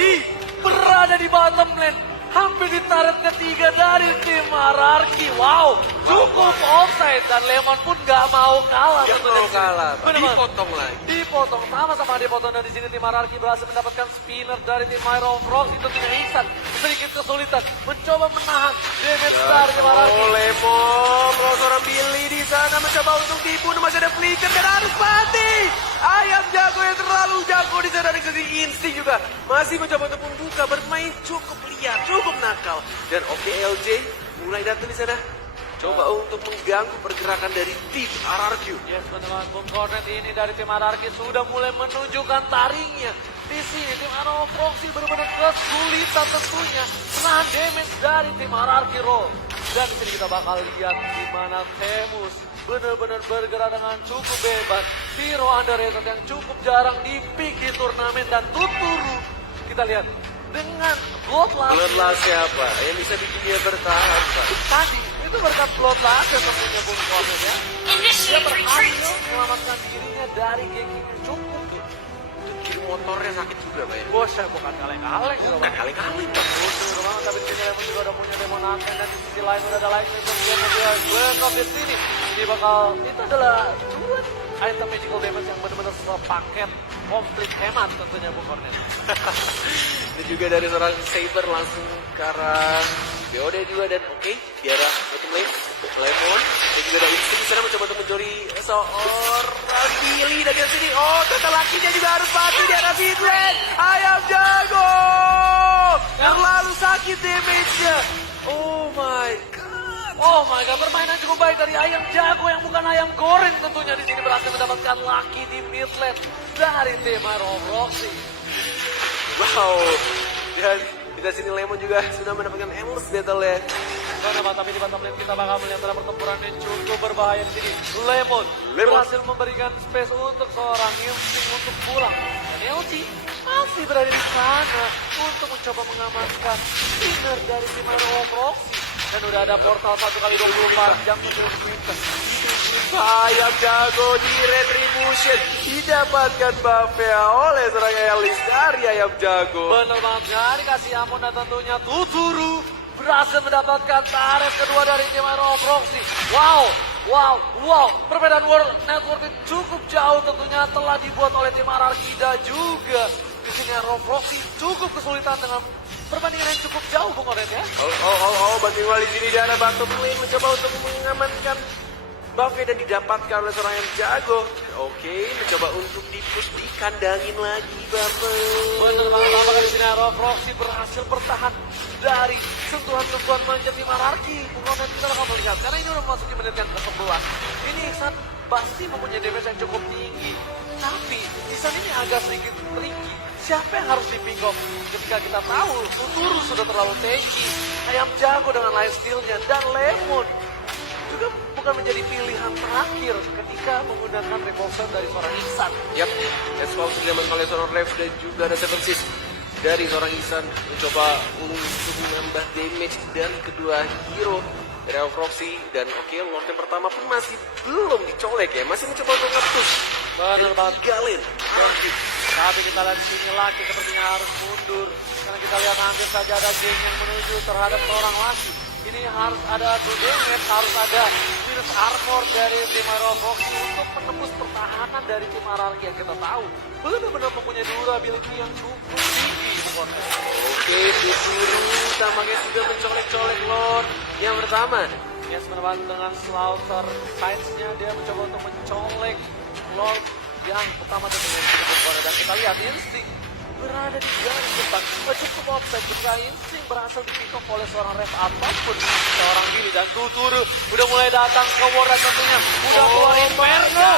berada di bottom lane. Hampir di turret ketiga dari tim Ararki. Wow, cukup offside dan Lemon pun gak mau kalah. Gak mau kalah, Bener banget. dipotong lagi. Dipotong, sama-sama dipotong. Dan di sini tim Ararki berhasil mendapatkan spinner dari tim Arowo Proxy. Tentunya Iksan sedikit kesulitan mencoba menahan damage dari tim Ararki. Oh Lemon, seorang Billy di sana mencoba untuk dibunuh, masih ada Flicker dan harus mati. Ayam jago yang terlalu jago di sana dari sisi Instinct juga masih mencoba untuk membuka, bermain cukup liar, cukup nakal. Dan oke LJ mulai datang di sana, coba untuk mengganggu pergerakan dari tim RRQ. Yes, teman-teman, Bung Cornet ini dari tim Ararki sudah mulai menunjukkan taringnya. Di sini tim Arowo Proxy benar-benar kesulitan tentunya menahan damage dari tim Ararki Roll. Dan di sini kita bakal lihat di mana Temus benar-benar bergerak dengan cukup bebas. Hero underrated yang cukup jarang di-pick di turnamen dan Tuturu. Kita lihat dengan Bloodlust. Bloodlust siapa yang bisa bikin dia bertahan, Pak? Tadi itu berkat Bloodlust ya tentunya Bung Cornet ya. Dia Initiate berhasil retreat. menyelamatkan dirinya dari gengking yang cukup tuh. Kiri motornya sakit juga, Pak ya? Bos ya bukan kaleng-kaleng gitu Bukan Bang. kali-kali, Pak. Betul banget, tapi di sini Lemon juga udah punya Demon Aken dan di sisi lain udah ada Lightning dan dia welcome di sini. Dia bakal, itu adalah dua item magical damage yang benar-benar sepaket komplit hemat tentunya Bung Cornet. Dan juga dari seorang Saber langsung ke arah BOD juga dan oke di arah bottom lane Lemon dan juga dari Instinct di sana mencoba untuk mencuri seorang Billy dan dari sini oh total lakinya juga harus mati di arah mid lane. Ayam jago terlalu sakit damage-nya. Oh my god. Oh my god, permainan cukup baik dari Ayam Jago yang bukan ayam goreng tentunya di sini berhasil mendapatkan Lucky di mid lane dari tim Roxy. Wow. Dan kita sini Lemon juga sudah mendapatkan endless battle ya. Tapi di bottom lane kita bakal melihat ada pertempuran yang cukup berbahaya di sini. Lemon berhasil memberikan space untuk seorang Instinct untuk pulang. Dan LG masih berada di sana untuk mencoba mengamankan winner dari tim Roxy. Dan udah ada portal 1x24 jam untuk Winter. Ayam Jago di Retribution didapatkan buff-nya oleh seorang Elis dari Ayam Jago. Bener banget, gak dikasih ampun dan tentunya Tuturu berhasil mendapatkan tarik kedua dari tim Roxy. Wow, perbedaan world network cukup jauh tentunya telah dibuat oleh tim Arkida juga. Di sini Roxy cukup kesulitan dengan perbandingan yang cukup jauh, Bung Oren ya. Banting wali di sini dan Bang Topling mencoba untuk mengamankan buff-nya dan didapatkan oleh seorang yang jago. Oke, mencoba untuk di-push, dikandangin lagi Bapak. Bener banget, apakah di sini Roxy berhasil bertahan dari sentuhan-sentuhan manja tim Anarki. Bung Oren, kita bakal melihat karena ini udah memasuki menit yang ke-11. Ini Iksan pasti mempunyai damage yang cukup tinggi. Tapi Iksan ini agak sedikit tricky. Siapa yang harus di-pick up ketika kita tahu Tuturu sudah terlalu tanky, Ayam Jago dengan life steal-nya, dan Lemon juga bukan menjadi pilihan terakhir ketika menggunakan revolver dari seorang Iksan. Yap, Escort sudah oleh seorang Rev dan juga ada 7 assist dari seorang Iksan mencoba untuk menambah damage dan kedua hero dari Roxy. Dan oke, Lord yang pertama pun masih belum dicolek ya, masih mencoba untuk nge-push. Bener banget. Galin. Tapi kita lihat sini lagi sepertinya harus mundur. Karena kita lihat hampir saja ada geng yang menuju terhadap seorang laki. Ini harus ada damage, harus ada minus armor dari tim Roxy untuk menembus pertahanan dari tim Ararki yang kita tahu benar-benar mempunyai durability yang cukup tinggi. Oke, Tuturu tampaknya sudah mencolek-colek Lord yang pertama. Yes, menempatkan dengan Slaughter Sides-nya, dia mencoba untuk mencolek Lord yang pertama tentunya dan kita lihat Instinct berada di garis depan, cukup offside ketika Instinct berhasil di-pick up oleh seorang ref ataupun seorang Billy. Dan Tuturu udah mulai datang ke World tentunya, udah keluar Inferno.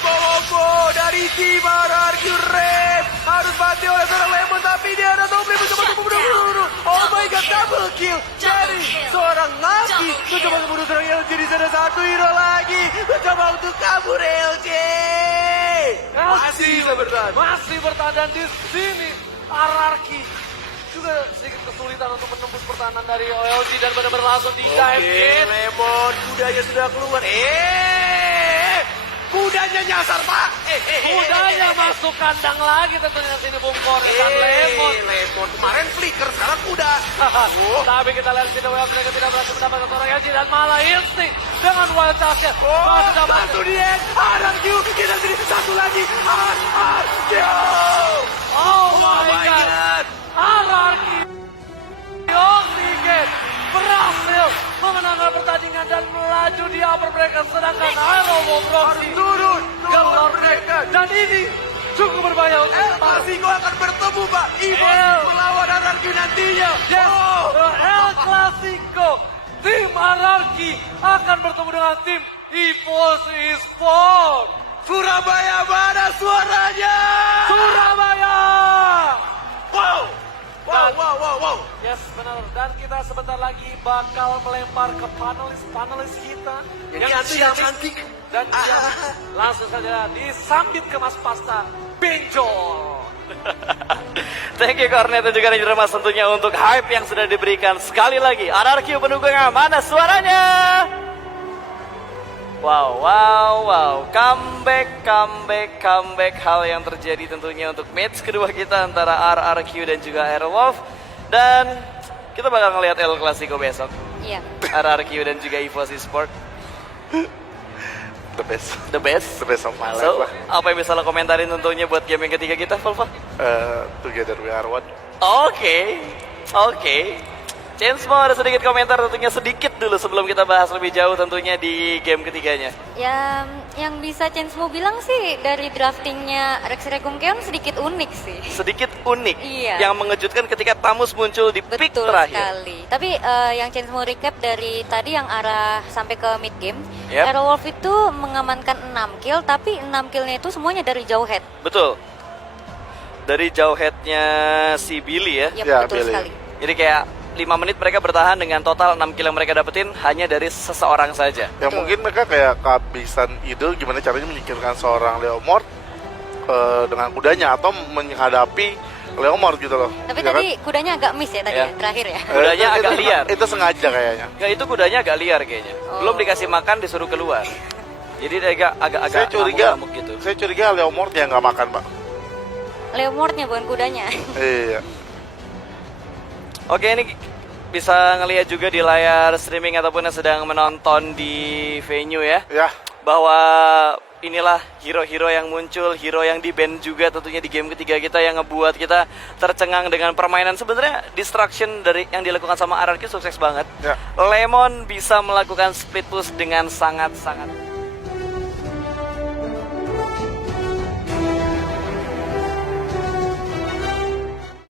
Combo dari tim Ararki Rev harus mati oleh seorang Lemon, tapi dia ada Topling mencoba untuk membunuh Tuturu. Oh my god, double kill dari seorang lagi mencoba membunuh seorang LG. Di sana satu hero lagi mencoba untuk kabur LG. Masih bertahan dan di sini Ararki juga sedikit kesulitan untuk menembus pertahanan dari OLG dan benar-benar langsung di dive. Lemon, kudanya sudah keluar. Kudanya nyasar Pak. Kudanya masuk kandang lagi tentunya sini Bung Kore dan Lemon. Lemon kemarin flicker, sekarang kuda. Tapi kita lihat sini WL mereka tidak berhasil mendapatkan seorang LG dan malah Instinct dengan wild charge-nya. Satu dia, Ararki, kita sini satu lagi. Ararki. Oh my god. Ararki Oxygen berhasil memenangkan pertandingan dan melaju di upper bracket, sedangkan Iron Roxy turun ke lower bracket. Dan ini cukup berbahaya untuk Clasico akan bertemu Pak Ivan melawan Ararki nantinya. Yes, El Clasico. Tim Ararki akan bertemu dengan tim EVOS Esports. Surabaya mana suaranya? Surabaya. Wow. Yes, benar. Dan kita sebentar lagi bakal melempar ke panelis kita yang cantik. Dan dia langsung saja disambit ke Mas Pasta benjol. Thank you Cornet dan juga Ranger Mas tentunya untuk hype yang sudah diberikan. Sekali lagi Ararki pendukungnya mana suaranya? Wow. Comeback hal yang terjadi tentunya untuk match kedua kita antara RRQ dan juga Aerowolf. Dan kita bakal ngelihat El Clasico besok. Iya. RRQ dan juga EVOS Esports. The best of my life So, lah. apa yang bisa lo komentarin tentunya buat game yang ketiga kita, Volva? Together we are one. Oke. Chainsmo ada sedikit komentar tentunya sedikit dulu sebelum kita bahas lebih jauh tentunya di game ketiganya. Ya, yang bisa Chainsmo bilang sih dari draftingnya Rex Regumkeon sedikit unik sih. Sedikit unik, Iya. yang mengejutkan ketika Tamus muncul di pick Betul terakhir. sekali. Tapi yang Chainsmo recap dari tadi yang arah sampai ke mid game, Yep. Aerowolf itu mengamankan 6 kill, tapi 6 killnya itu semuanya dari jauh head. Betul. Dari jauh headnya si Billy ya. Ya, Ya, betul Billy. sekali. Jadi kayak 5 menit mereka bertahan dengan total 6 kill yang mereka dapetin hanya dari seseorang saja. Yang mungkin mereka kayak kehabisan ide gimana caranya menyingkirkan seorang Leomord dengan kudanya atau menghadapi Leomord gitu loh. Tapi Ya kan? tadi kudanya agak miss ya tadi Ya. ya, terakhir ya. Kudanya Itu- agak liar. Itu sengaja kayaknya. Nggak, itu kudanya agak liar kayaknya. Belum dikasih makan disuruh keluar. Jadi dia agak Saya curiga, ngamuk-ngamuk gitu. saya curiga Leomord yang nggak makan, Pak. Leomordnya bukan kudanya. Iya. Oke, ini bisa ngelihat juga di layar streaming ataupun yang sedang menonton di venue ya, Ya, bahwa inilah hero-hero yang muncul, hero yang di-ban juga tentunya di game ketiga kita yang ngebuat kita tercengang dengan permainan. Sebenarnya distraction dari yang dilakukan sama RRQ sukses banget. Ya. Lemon bisa melakukan split push dengan sangat-sangat